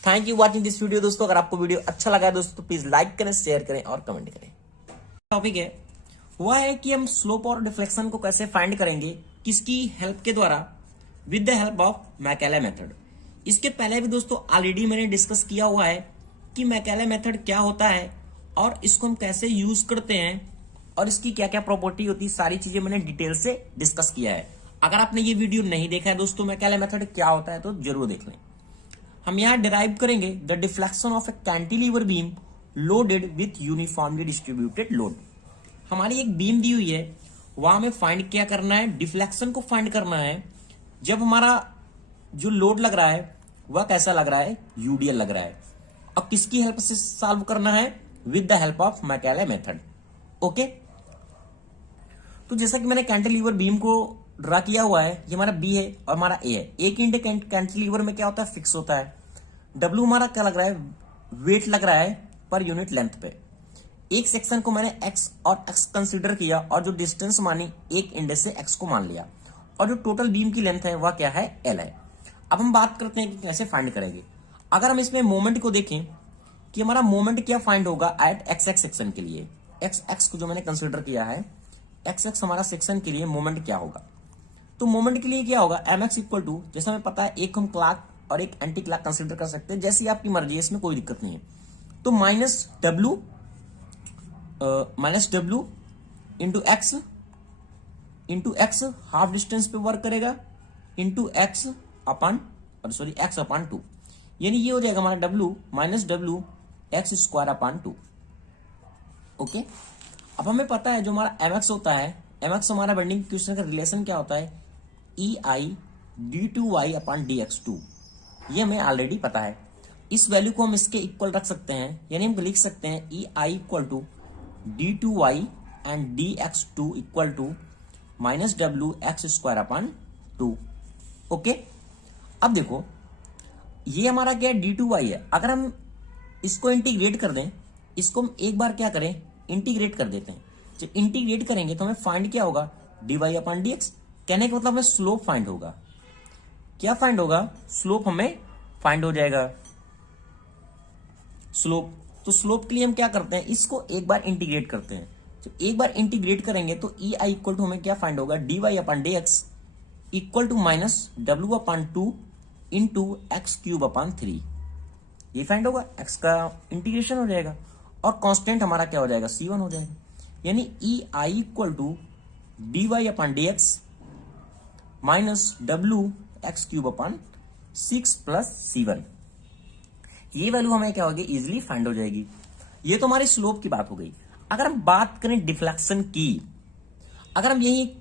Thank you watching this video दोस्तों। अगर आपको वीडियो अच्छा लगा है दोस्तों तो प्लीज लाइक करें, शेयर करें और कमेंट करें। टॉपिक है वह है कि हम स्लोप और डिफ्लेक्शन को कैसे फाइंड करेंगे, किसकी हेल्प के द्वारा, with the help of Macaulay method. इसके पहले भी दोस्तों ऑलरेडी मैंने डिस्कस किया हुआ है कि मैकेले मेथड क्या होता है और इसको हम कैसे यूज करते हैं और इसकी क्या क्या प्रॉपर्टी होती है, सारी चीजें मैंने डिटेल से डिस्कस किया है। अगर आपने ये वीडियो नहीं देखा है दोस्तों मैकेले मेथड क्या होता है तो जरूर देख लें। हम यहाँ डिराइव करेंगे the deflection of A cantilever beam loaded with uniformly distributed load. हमारी एक बीम दी हुई है, वहां हमें फाइंड क्या करना है, डिफ्लेक्शन को फाइंड करना है। जब हमारा जो लोड लग रहा है वह कैसा लग रहा है, यूडीएल लग रहा है। अब किसकी हेल्प से सॉल्व करना है, with the help of Macaulay method, okay. तो जैसा कि मैंने कैंटिलीवर बीम को ड्रा किया हुआ है, ये हमारा बी है और हमारा ए है। एक इंट कैंटिलीवर में क्या होता है, फिक्स होता है। डब्ल्यू हमारा क्या लग रहा है, वेट लग रहा है पर यूनिट लेंथ पे। एक सेक्शन को मैंने एक्स और एक्स कंसीडर किया और जो डिस्टेंस मानी एक इंडेक्स से एक्स को मान लिया, और जो टोटल बीम की लेंथ है वह क्या है, एल है। अब हम बात करते हैं कि कैसे फाइंड करेंगे। अगर हम इसमें मोमेंट को देखें कि हमारा मोमेंट क्या फाइंड होगा एट एक्स एक्स सेक्शन के लिए, एक्स एक्स को जो मैंने कंसीडर किया है, एक्स एक्स हमारा सेक्शन के लिए मोमेंट क्या होगा। तो मोमेंट के लिए क्या होगा, एम एक्स इक्वल टू, जैसा हमें पता है एक हम क्लॉक और एक एंटी क्लॉक कंसीडर कर सकते हैं, जैसी आपकी मर्जी है, इसमें कोई दिक्कत नहीं है। तो minus W into x half distance पे वर्क करेगा, इंटू एक्स अपान एक्स अपान 2, यानी ये हो जाएगा हमारा W minus W X square upon 2, okay. अब हमें पता है जो हमारा एम एक्स होता है, एम एक्स हमारा बेंडिंग इक्वेशन का रिलेशन क्या होता है, E I D two Y upon D X 2, ये हमें ऑलरेडी पता है। इस वैल्यू को हम इसके इक्वल रख सकते हैं, यानी हम लिख सकते हैं E I equal to D two Y and D X 2 equal to minus W X square upon 2, okay. अब देखो ये हमारा क्या है, डी टू वाई है। अगर हम इसको इंटीग्रेट कर दें, इसको हम एक बार क्या करें, इंटीग्रेट कर देते हैं। जब इंटीग्रेट करेंगे तो हमें फाइंड क्या होगा, D Y upon D x. कहने का मतलब हमें स्लोप फाइंड होगा। क्या फाइंड होगा, स्लोप हमें फाइंड हो जाएगा, स्लोप। तो स्लोप के लिए हम क्या करते हैं, इसको एक बार इंटीग्रेट करते हैं। जब एक बार इंटीग्रेट करेंगे तो ई आई इक्वल टू हमें क्या फाइंड होगा, D Y upon D X equal to minus W upon 2 into X cube upon 3, ये फाइंड होगा। एक्स का इंटीग्रेशन हो जाएगा और कांस्टेंट हमारा क्या हो जाएगा, C1 हो जाएगा। यानी E I equal to D Y upon D X minus W X cube upon 6 plus C1। ये वैल्यू हमें क्या होगी, इजिली फाइंड हो जाएगी। ये तो हमारी स्लोप की बात हो गई। अगर हम बात करें डिफ्लेक्शन की, अगर हम यही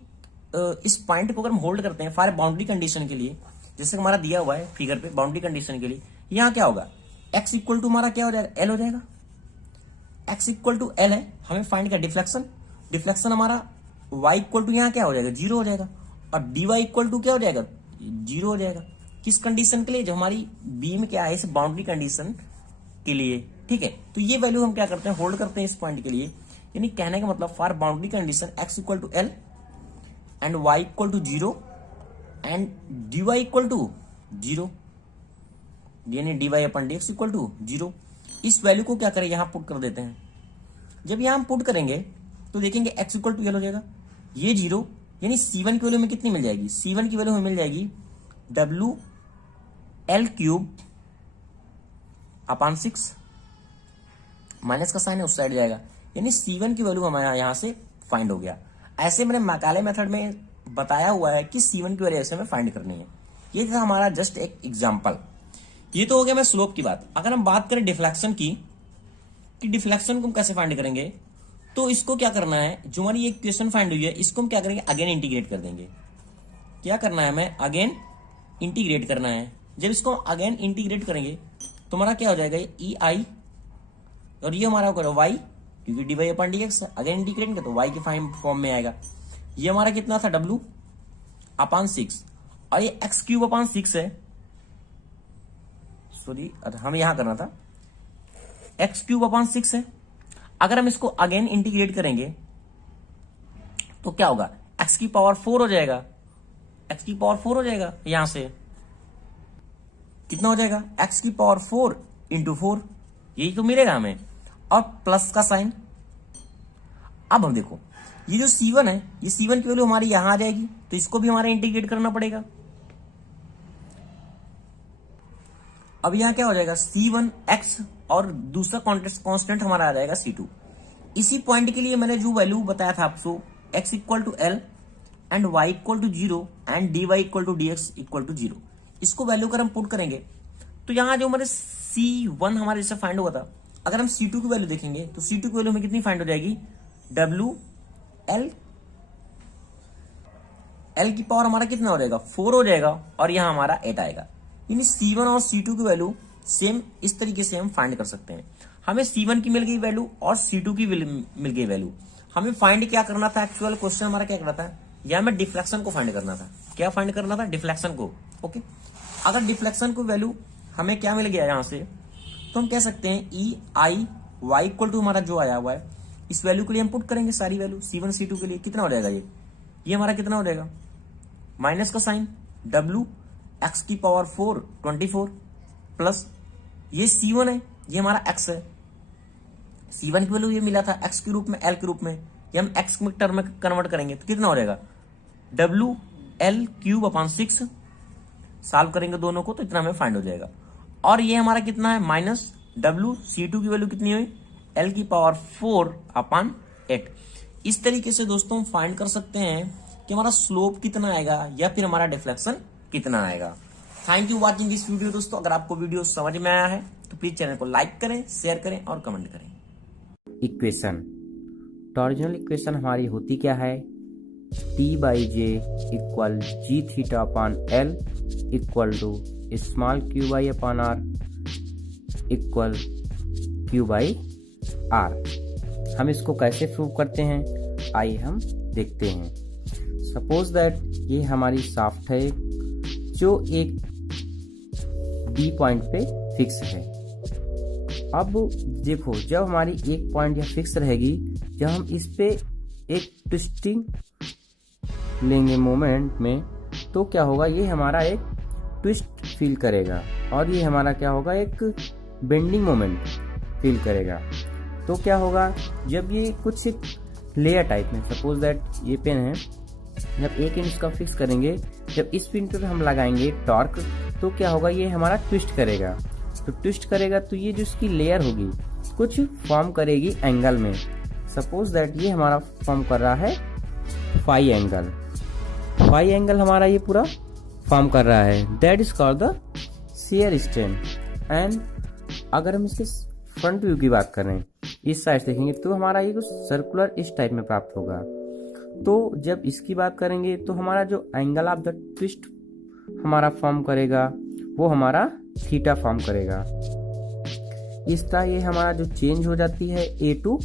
इस पॉइंट को अगर हम होल्ड करते हैं फॉर बाउंड्री कंडीशन के लिए, जैसे हमारा दिया हुआ है फिगर पे बाउंड्री कंडीशन के लिए, यहां क्या होगा, x इक्वल टू हमारा क्या हो जाएगा, एल हो जाएगा। x इक्वल टू एल है, हमें फाइंड किया डिफ्लेक्शन। डिफ्लेक्शन हमारा y इक्वल टू यहां क्या हो जाएगा, जीरो हो जाएगा। और dy इक्वल टू क्या हो जाएगा, जीरो हो जाएगा। किस कंडीशन के लिए, जो हमारी बीम क्या है, इस बाउंड्री कंडीशन के लिए, ठीक है। तो ये वैल्यू हम क्या करते हैं, होल्ड करते हैं इस पॉइंट के लिए। यानी कहने का मतलब for boundary condition x equal to L and y equal to zero and dy equal to zero, यानी dy upon dx equal to zero. इस वैल्यू को क्या करें, यहां पुट कर देते हैं। जब यहां हम पुट करेंगे तो देखेंगे x इक्वल टू एल हो जाएगा, ये जीरो, यानी C1 की वैल्यू में कितनी मिल जाएगी, C1 की वैल्यू हमें मिल जाएगी W L cube upon 6, minus का साइन है उस साइड जाएगा, यानी C1 की वैल्यू हमारे यहां से फाइंड हो गया। ऐसे मैंने मैकाले मेथड में बताया हुआ है कि C1 की वैल्यू ऐसे हमें फाइंड करनी है। ये था हमारा जस्ट एक एग्जांपल। ये तो हो गया मैं स्लोप की बात। अगर हम बात करें डिफ्लेक्शन की, कि डिफ्लेक्शन को हम कैसे फाइंड करेंगे, तो इसको क्या करना है, जो हमारी एक इक्वेशन फाइंड हुई है, इसको हम क्या करेंगे, अगेन इंटीग्रेट कर देंगे। क्या करना है, हमें अगेन इंटीग्रेट करना है। जब इसको अगेन इंटीग्रेट करेंगे तो हमारा क्या हो जाएगा, ई आई, और ये हमारा होगा वाई, क्योंकि D Y upon D X, again integrate करेंगे तो वाई के फॉर्म में आएगा। ये हमारा कितना था, डब्ल्यू अपॉन 6, और ये एक्स क्यूब अपॉन 6 है, सॉरी हमें यहां करना था, एक्स क्यूब अपॉन 6 है। अगर हम इसको अगेन इंटीग्रेट करेंगे तो क्या होगा, x की पावर 4 हो जाएगा, x की पावर 4 हो जाएगा, यहां से कितना हो जाएगा, x की पावर 4 इंटू 4, यही तो मिलेगा हमें, और प्लस का साइन। अब हम देखो ये जो C1 है, ये C1 की वैल्यू हमारी यहां आ जाएगी, तो इसको भी हमारा इंटीग्रेट करना पड़ेगा। अब यहां क्या हो जाएगा, C1x, और दूसरा कांस्टेंट हमारा आ जाएगा C2। इसी पॉइंट के लिए मैंने जो वैल्यू बताया था आपको, x equal to L and y equal to zero and dy equal to dx equal to zero, इसको वैल्यू कर हम पुट करेंगे तो यहां जो हमारे C1 हमारे जैसे फाइंड हुआ था, अगर हम C2 की वैल्यू देखेंगे तो C2 की वैल्यू में कितनी फाइंड हो जाएगी, W L की पावर हमारा कितना हो जाएगा, 4 हो जाएगा, और यहां हमारा 8 आएगा। यानी C1 और C2 की वैल्यू सेम इस तरीके से हम फाइंड कर सकते हैं। हमें C1 की मिल गई वैल्यू और C2 की मिल गई वैल्यू। हमें फाइंड क्या करना था, एक्चुअल क्वेश्चन हमारा क्या करना था, या हमें डिफ्लेक्शन को फाइंड करना था। क्या फाइंड करना था, डिफ्लेक्शन को। ओके, अगर डिफ्लेक्शन को वैल्यू हमें क्या मिल गया यहां से, तो हम कह सकते हैं E I Y equal to हमारा जो आया हुआ है, इस वैल्यू के लिए हम पुट करेंगे सारी वैल्यू। C1 C2 के लिए कितना हो जाएगा, ये हमारा कितना हो जाएगा, माइनस का साइन, W x की पावर 4 24 प्लस ये C1 है, ये हमारा x है। C1 की वैल्यू ये मिला था x के रूप में, L के रूप में, ये हम x में टर्म में कन्वर्ट करेंगे तो कितना हो जाएगा, W L cube upon 6, solve करेंगे दोनों को तो इतना हमें फाइंड हो जाएगा। और ये हमारा कितना है, माइनस W C2 की वैल्यू कितनी हुई, L की पावर 4 अपॉन 8। इस तरीके से दोस्तों हम फाइंड कर सकते हैं कि हमारा स्लोप कितना आएगा या फिर हमारा डिफ्लेक्शन कितना आएगा। Thank you watching this video दोस्तों। अगर आपको वीडियो समझ में आया है तो प्लीज चैनल को लाइक करें, शेयर करें और कमेंट करें। इक्वेशन, तो ओरिजिनल इक्वेशन हमारी होती क्या है, T/J equal G theta upon L equal to small Q by upon R equal Q by R. हम इसको कैसे प्रूव करते हैं, आइए हम देखते हैं। सपोज दैट ये हमारी शाफ्ट है जो एक बी पॉइंट पे फिक्स है। अब देखो, जब हमारी एक पॉइंट या फिक्स रहेगी, जब हम इस पे एक ट्विस्टिंग लेंगे मोमेंट में, तो क्या होगा, ये हमारा एक ट्विस्ट फील करेगा और ये हमारा क्या होगा, एक बेंडिंग मोमेंट फील करेगा। तो क्या होगा, जब ये कुछ लेयर टाइप में, सपोज दैट ये पेन है, जब एक इंच का फिक्स करेंगे, जब इस पिन पर हम लगाएंगे टॉर्क, तो क्या होगा, ये हमारा ट्विस्ट करेगा। तो ट्विस्ट करेगा तो ये जो इसकी लेयर होगी कुछ फॉर्म करेगी एंगल में। सपोज दैट ये हमारा फॉर्म कर रहा है फाई एंगल, फाई एंगल हमारा ये पूरा फॉर्म कर रहा है, that is called the shear strain. And अगर हम इसके फ्रंट व्यू की बात करें, इस साइड देखेंगे तो हमारा ये कुछ सर्कुलर इस टाइप में प्राप्त होगा। तो जब इसकी बात करेंगे तो हमारा जो एंगल ऑफ द ट्विस्ट हमारा फॉर्म करेगा वो हमारा थीटा फॉर्म करेगा। इस तरह ये हमारा जो चेंज हो जाती है ए टू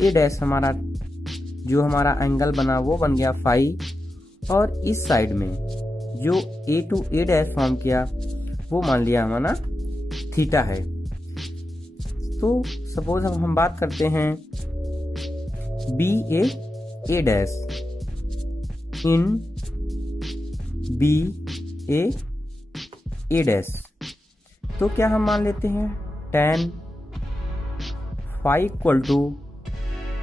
ए डैश, हमारा जो हमारा एंगल बना वो बन गया फाई, और इस साइड में जो ए टू ए डैश फॉर्म किया वो मान लिया हमारा थीटा है। तो सपोज अब हम बात करते हैं B A dash in B A dash, तो क्या हम मान लेते हैं tan फाई इक्वल टू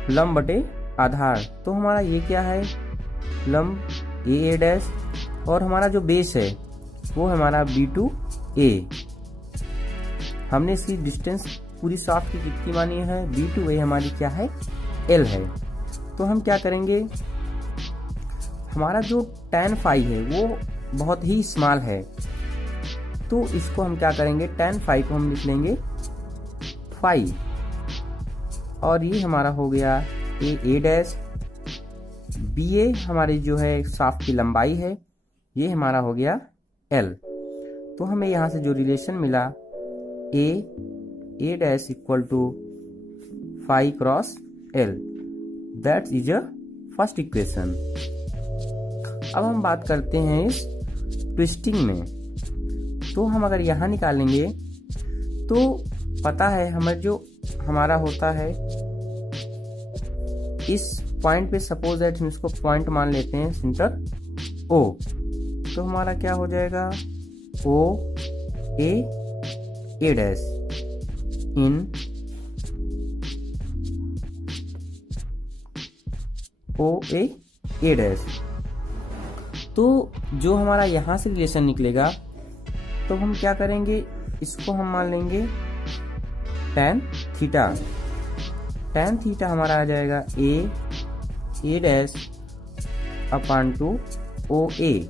लंब बटे आधार। तो हमारा ये क्या है, लंब ए डैश, और हमारा जो बेस है वो हमारा बी टू ए। हमने इसकी डिस्टेंस पूरी शाफ्ट की कितनी मानी है, बी टू ए हमारी क्या है, एल है। तो हम क्या करेंगे, हमारा जो tan फाई है वो बहुत ही स्मॉल है, तो इसको हम क्या करेंगे, tan फाई को हम लिख लेंगे फाई, और ये हमारा हो गया ए डैश, बी ए हमारी जो है शाफ्ट की लंबाई है, ये हमारा हो गया एल। तो हमें यहाँ से जो रिलेशन मिला A dash equal to phi cross L, that is a first equation. अब हम बात करते हैं इस ट्विस्टिंग में, तो हम अगर यहाँ निकालेंगे तो पता है हमें जो हमारा होता है इस पॉइंट पे, सपोज दैट हम इसको पॉइंट मान लेते हैं सेंटर ओ, तो हमारा क्या हो जाएगा ओ ए डैश इन ओ ए डैश। तो जो हमारा यहाँ से रिलेशन निकलेगा तो हम क्या करेंगे, इसको हम मान लेंगे tan थीटा। tan थीटा हमारा आ जाएगा ए डैश अपान टू ओ ए।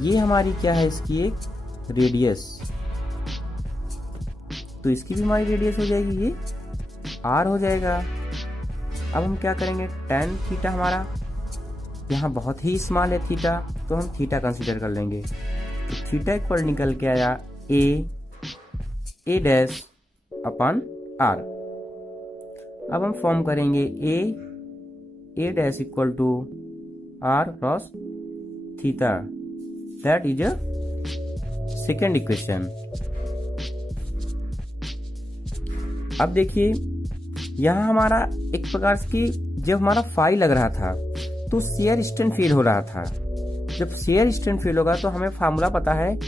ये हमारी क्या है, इसकी एक रेडियस, तो इसकी भी हमारी रेडियस हो जाएगी, ये आर हो जाएगा। अब हम क्या करेंगे, tan थीटा हमारा यहाँ बहुत ही स्मॉल है थीटा, तो हम थीटा कंसीडर कर लेंगे। तो थीटा इक्वल निकल के आया ए डैश अपॉन आर। अब हम फॉर्म करेंगे A dash equal to R cross theta, that is a second equation. अब देखिए यहाँ हमारा एक प्रकार की, जब हमारा फाई लग रहा था तो शेयर स्ट्रेन फील हो रहा था। जब शेयर स्ट्रेन फील होगा तो हमें फार्मूला पता है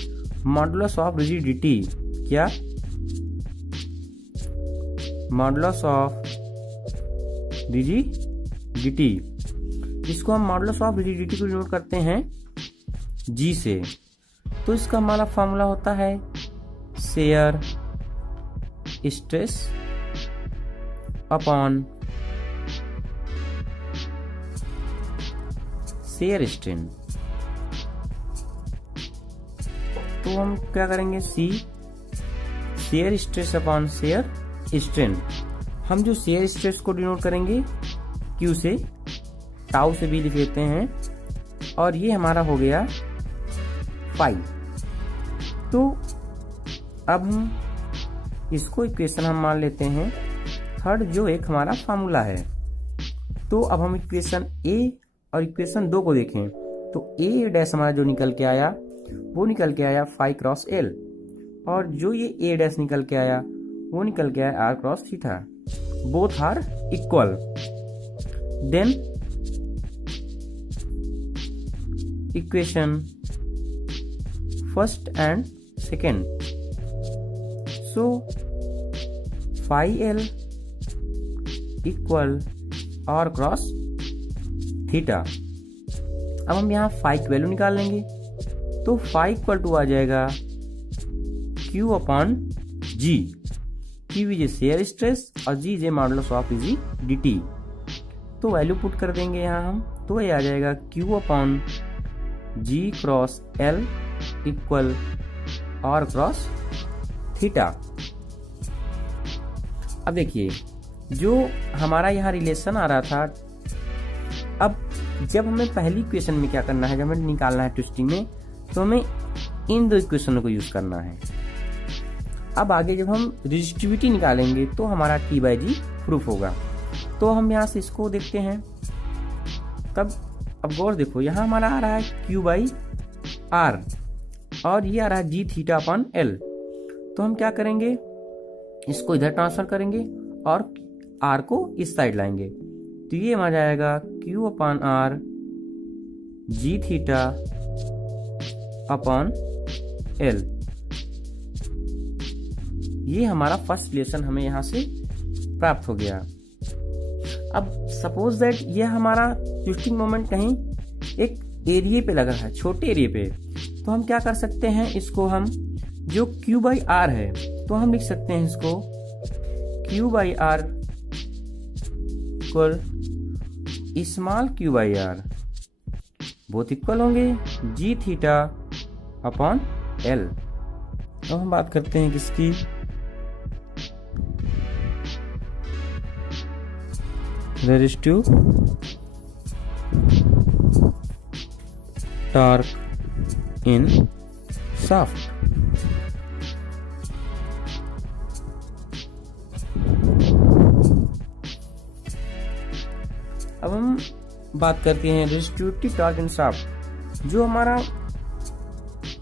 मॉडुलस ऑफ रिजिडिटी, क्या, मॉडुलस ऑफ रिजिडिटी। इसको हम मॉडुलस ऑफ रिजिडिटी को डिनोट करते हैं जी से। तो इसका हमारा फार्मूला होता है shear stress upon shear strain. तो हम क्या करेंगे, shear stress upon shear strain. हम जो शेयर स्ट्रेस को डिनोट करेंगे क्यू से, टाउ से भी लिख लेते हैं, और ये हमारा हो गया फाई। तो अब हम इसको इक्वेशन हम मान लेते हैं थर्ड, जो एक हमारा फार्मूला है। तो अब हम इक्वेशन ए और इक्वेशन 2 को देखें, तो ए डैश हमारा जो निकल के आया वो निकल के आया फाई क्रॉस एल, और जो ये ए डैश निकल के आया वो निकल के आया R cross theta. Both R equal. Then equation first and second, so phi L equal R cross theta. अब हम यहाँ फाई की वैल्यू निकाल लेंगे, तो फाई इक्वल टू आ जाएगा Q upon G. Q is a shear stress और G is a modulus of rigidity. तो वैल्यू पुट कर देंगे यहाँ हम, तो ये आ जाएगा Q upon G cross L equal R cross theta. अब देखिए जो हमारा यहाँ रिलेशन आ रहा था, अब जब हमें पहली इक्वेशन में क्या करना है, जब हमें निकालना है ट्विस्टिंग में, तो हमें इन दो इक्वेशनों को यूज करना है। अब आगे जब हम रेजिस्टिविटी निकालेंगे तो हमारा T/G प्रूफ होगा। तो हम यहाँ से इसको देखते हैं। तब अब गौर देखो, यहाँ हमारा आ रहा है Q/R और ये आ रहा है G(θ/L। तो हम क्या करेंगे, इसको इधर ट्रांसफर करेंगे और R को इस साइड लाएंगे। तो ये आ जाएगा Q/R G(θ/L। ये हमारा फर्स्ट रिलेशन हमें यहां से प्राप्त हो गया। अब सपोज दैट ये हमारा ट्विस्टिंग मोमेंट कहीं एक एरिया पे लग रहा है, छोटे एरिया पे, तो हम क्या कर सकते हैं, इसको हम जो Q/R है तो हम लिख सकते हैं इसको Q/R इक्वल स्मॉल Q/R, बहुत इक्वल होंगे G(θ/L। तो हम बात करते हैं किसकी, रेजिस्टिव टॉर्क इन शाफ्ट। अब हम बात करते हैं रेजिस्टिविटी टॉर्क इन शाफ्ट। जो हमारा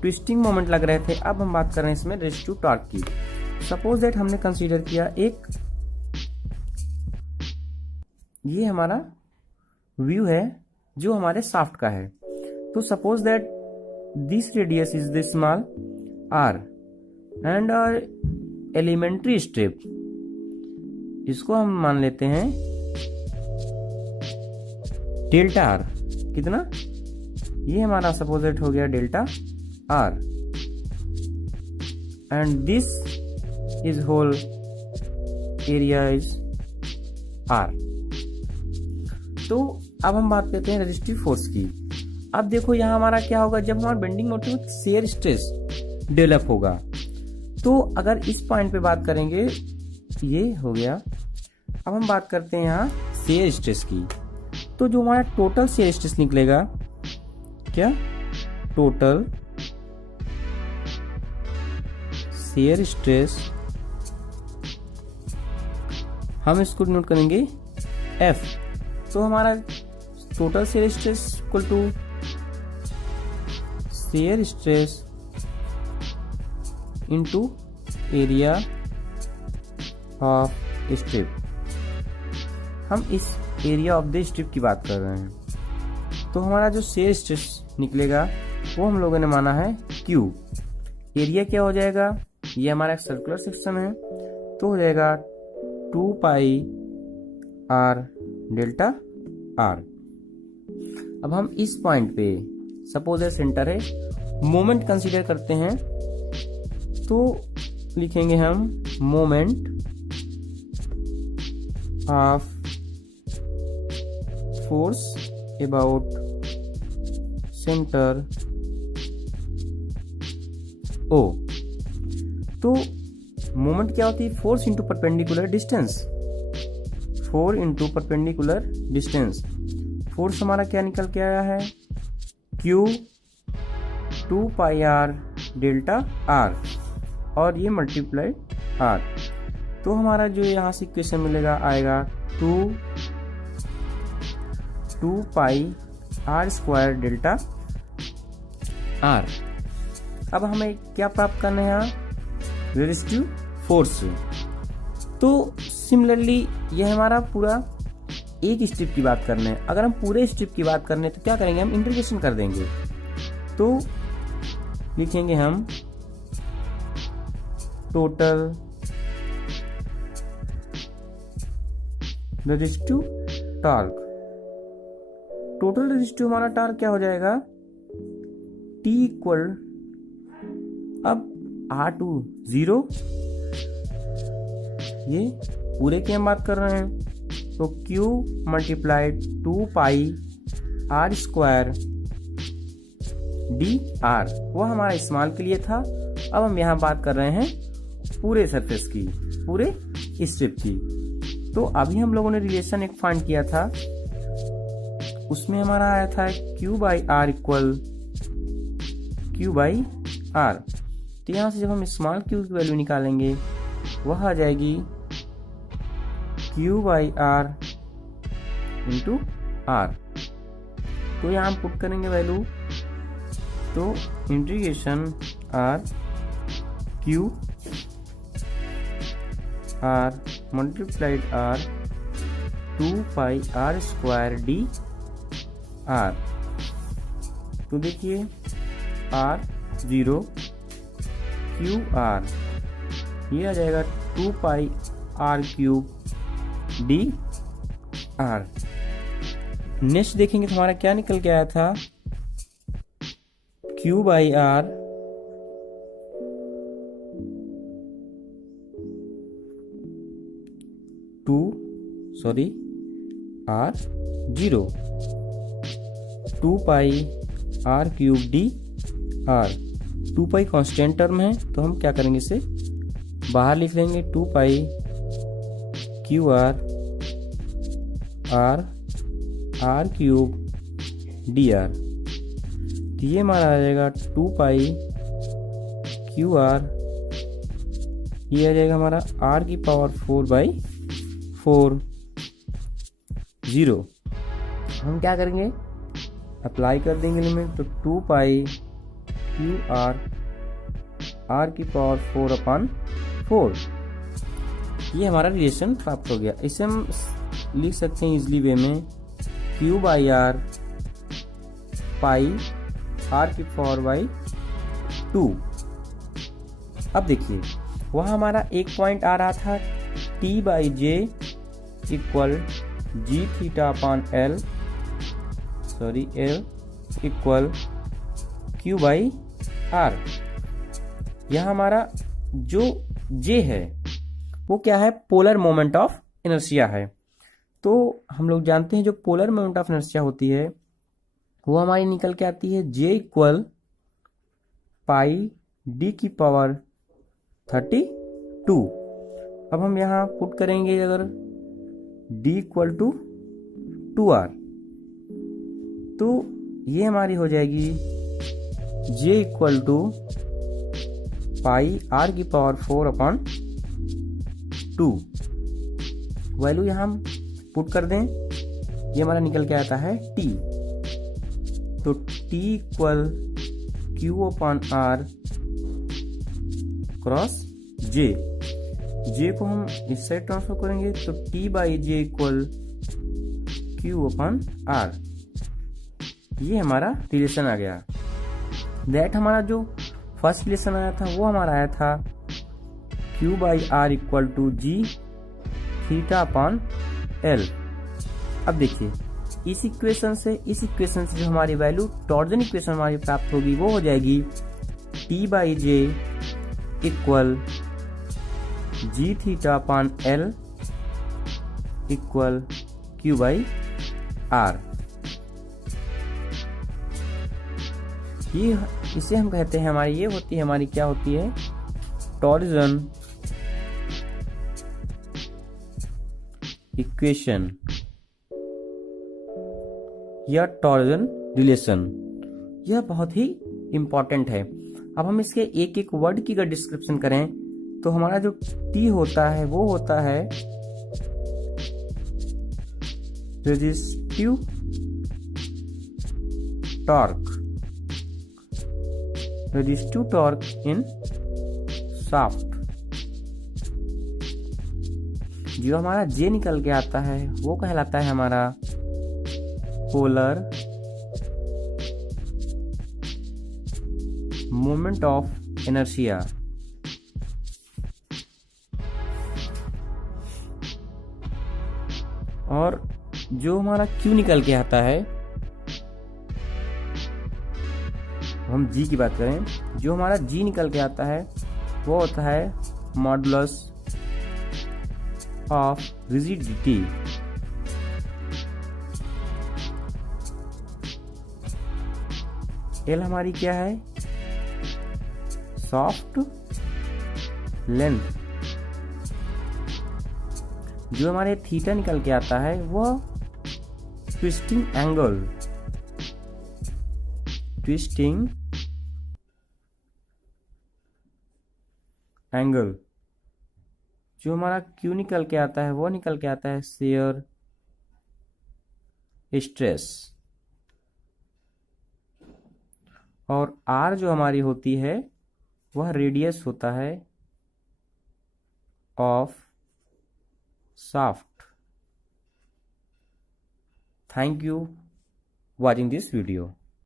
ट्विस्टिंग मोमेंट लग रहे थे, अब हम बात कर रहे हैं इसमें रेजिस्टिव टॉर्क की। सपोज दैट हमने कंसीडर किया एक, ये हमारा व्यू है जो हमारे शाफ्ट का है। तो suppose that this radius is the small r and our elementary strip, इसको हम मान लेते हैं डेल्टा r। कितना, ये हमारा सपोज दैट हो गया delta r and this is whole area is r। तो अब हम बात करते हैं रेजिस्टिव फोर्स की। अब देखो यहाँ हमारा क्या होगा, जब हमारा बेंडिंग मोमेंट में शेयर स्ट्रेस डेवलप होगा, तो अगर इस पॉइंट पे बात करेंगे, ये हो गया। अब हम बात करते हैं यहाँ शेयर स्ट्रेस की। तो जो हमारा टोटल शेयर स्ट्रेस निकलेगा, क्या, टोटल शेयर स्ट्रेस, हम इसको नोट करेंगे F। तो हमारा total shear stress equal to shear stress into area of strip. हम इस एरिया ऑफ द स्ट्रिप की बात कर रहे हैं। तो हमारा जो शेयर स्ट्रेस निकलेगा वो हम लोगों ने माना है Q। एरिया क्या हो जाएगा, ये हमारा एक सर्कुलर सेक्शन है, तो हो जाएगा 2πr डेल्टा r। अब हम इस पॉइंट पे सपोज है सेंटर है, मोमेंट कंसीडर करते हैं, तो लिखेंगे हम moment of force about centre O। तो मोमेंट क्या होती है, force into perpendicular distance, 4 into perpendicular distance. Force हमारा क्या निकल के आया है, Q 2πr डेल्टा r और ये मल्टीप्लाई r। तो हमारा जो यहाँ से इक्वेशन मिलेगा आएगा 2πr² डेल्टा r। अब हमें क्या प्राप्त करना है यहाँ, रेजिस्टिव फोर्स। तो सिमिलरली यह हमारा पूरा एक स्ट्रिप की बात करना है। अगर हम पूरे स्ट्रिप की बात करने तो क्या करेंगे, हम इंटीग्रेशन कर देंगे। तो लिखेंगे हम total resistive torque. Total resistive हमारा टॉर्क क्या हो जाएगा, T इक्वल, अब R2 0, ये पूरे की हम बात कर रहे हैं, तो Q मल्टीप्लाइड 2πr² dr, वो हमारा स्मॉल के लिए था। अब हम यहाँ बात कर रहे हैं पूरे सरफेस की, पूरे स्ट्रिप की। तो अभी हम लोगों ने रिलेशन एक फाइंड किया था, उसमें हमारा आया था Q by R equal Q by R. तो यहाँ से जब हम स्मॉल q की वैल्यू निकालेंगे वह आ जाएगी Q by R into R. तो यहाँ हम पुट करेंगे वैल्यू, तो integration R Q R multiplied R 2 pi R square D R. तो देखिए आर 0 क्यू आर, ये आ जाएगा 2 pi R cube D R. Next देखेंगे तो हमारा क्या निकल के आया था, Q by R R 0 2 pi R cube D R. 2 pi constant term है तो हम क्या करेंगे, इसे बाहर लिख लेंगे, 2 pi Q R R cube D R. तो ये हमारा आ जाएगा 2 पाई क्यू आर, ये आ जाएगा हमारा आर की पावर 4 बाई 4 0। हम क्या करेंगे, अप्लाई कर देंगे लिमिट, तो 2 पाई क्यू आर की पावर 4 अपॉन 4। ये हमारा रिलेशन प्राप्त हो गया। इसे हम लिख सकते हैं इजली वे में, Q by R pi R की पावर बाई 2। अब देखिए वहाँ हमारा एक पॉइंट आ रहा था T by J equal G theta upon L equal Q by R. यह हमारा जो जे है वो क्या है, पोलर मोमेंट ऑफ इनर्शिया है। तो हम लोग जानते हैं जो पोलर मोमेंट ऑफ इनर्शिया होती है वो हमारी निकल के आती है जे इक्वल पाई डी की पावर 32। अब हम यहाँ पुट करेंगे अगर d इक्वल टू 2r, तो ये हमारी हो जाएगी j equal to pi r की पावर 4 अपॉन 2। वैल्यू यहाँ हम पुट कर दें, ये हमारा निकल के आता है t। तो t equal q upon r cross j। j को हम इस साइड ट्रांसफर करेंगे तो t by J equal Q upon R. ये हमारा रिलेशन आ गया। दैट हमारा जो फर्स्ट रिलेशन आया था वो हमारा आया था Q by R equal to G theta upon L. अब देखिए इस इक्वेशन से जो हमारी वैल्यू टॉर्जन इक्वेशन हमारी प्राप्त होगी वो हो जाएगी t by J equal G theta upon L equal Q by R. ये इसे हम कहते हैं हमारी, ये होती है हमारी क्या होती है, टॉर्जन इक्वेशन या टॉर्जन रिलेशन। यह बहुत ही इंपॉर्टेंट है। अब हम इसके एक एक वर्ड की अगर डिस्क्रिप्शन करें तो हमारा जो टी होता है वो होता है रेजिस्टिव टॉर्क इन शाफ्ट। जो हमारा जे निकल के आता है वो कहलाता है हमारा पोलर मोमेंट ऑफ इनर्शिया। और जो हमारा क्यू निकल के आता है, हम जी की बात करें, जो हमारा जी निकल के आता है वो होता है मॉडुलस ऑफ रिजिडिटी। एल हमारी क्या है, सॉफ्ट लेंथ। जो हमारे थीटा निकल के आता है वह ट्विस्टिंग एंगल, ट्विस्टिंग एंगल। जो हमारा क्यू निकल के आता है वो निकल के आता है शेयर स्ट्रेस। और आर जो हमारी होती है वह रेडियस होता है of shaft. Thank you watching this video.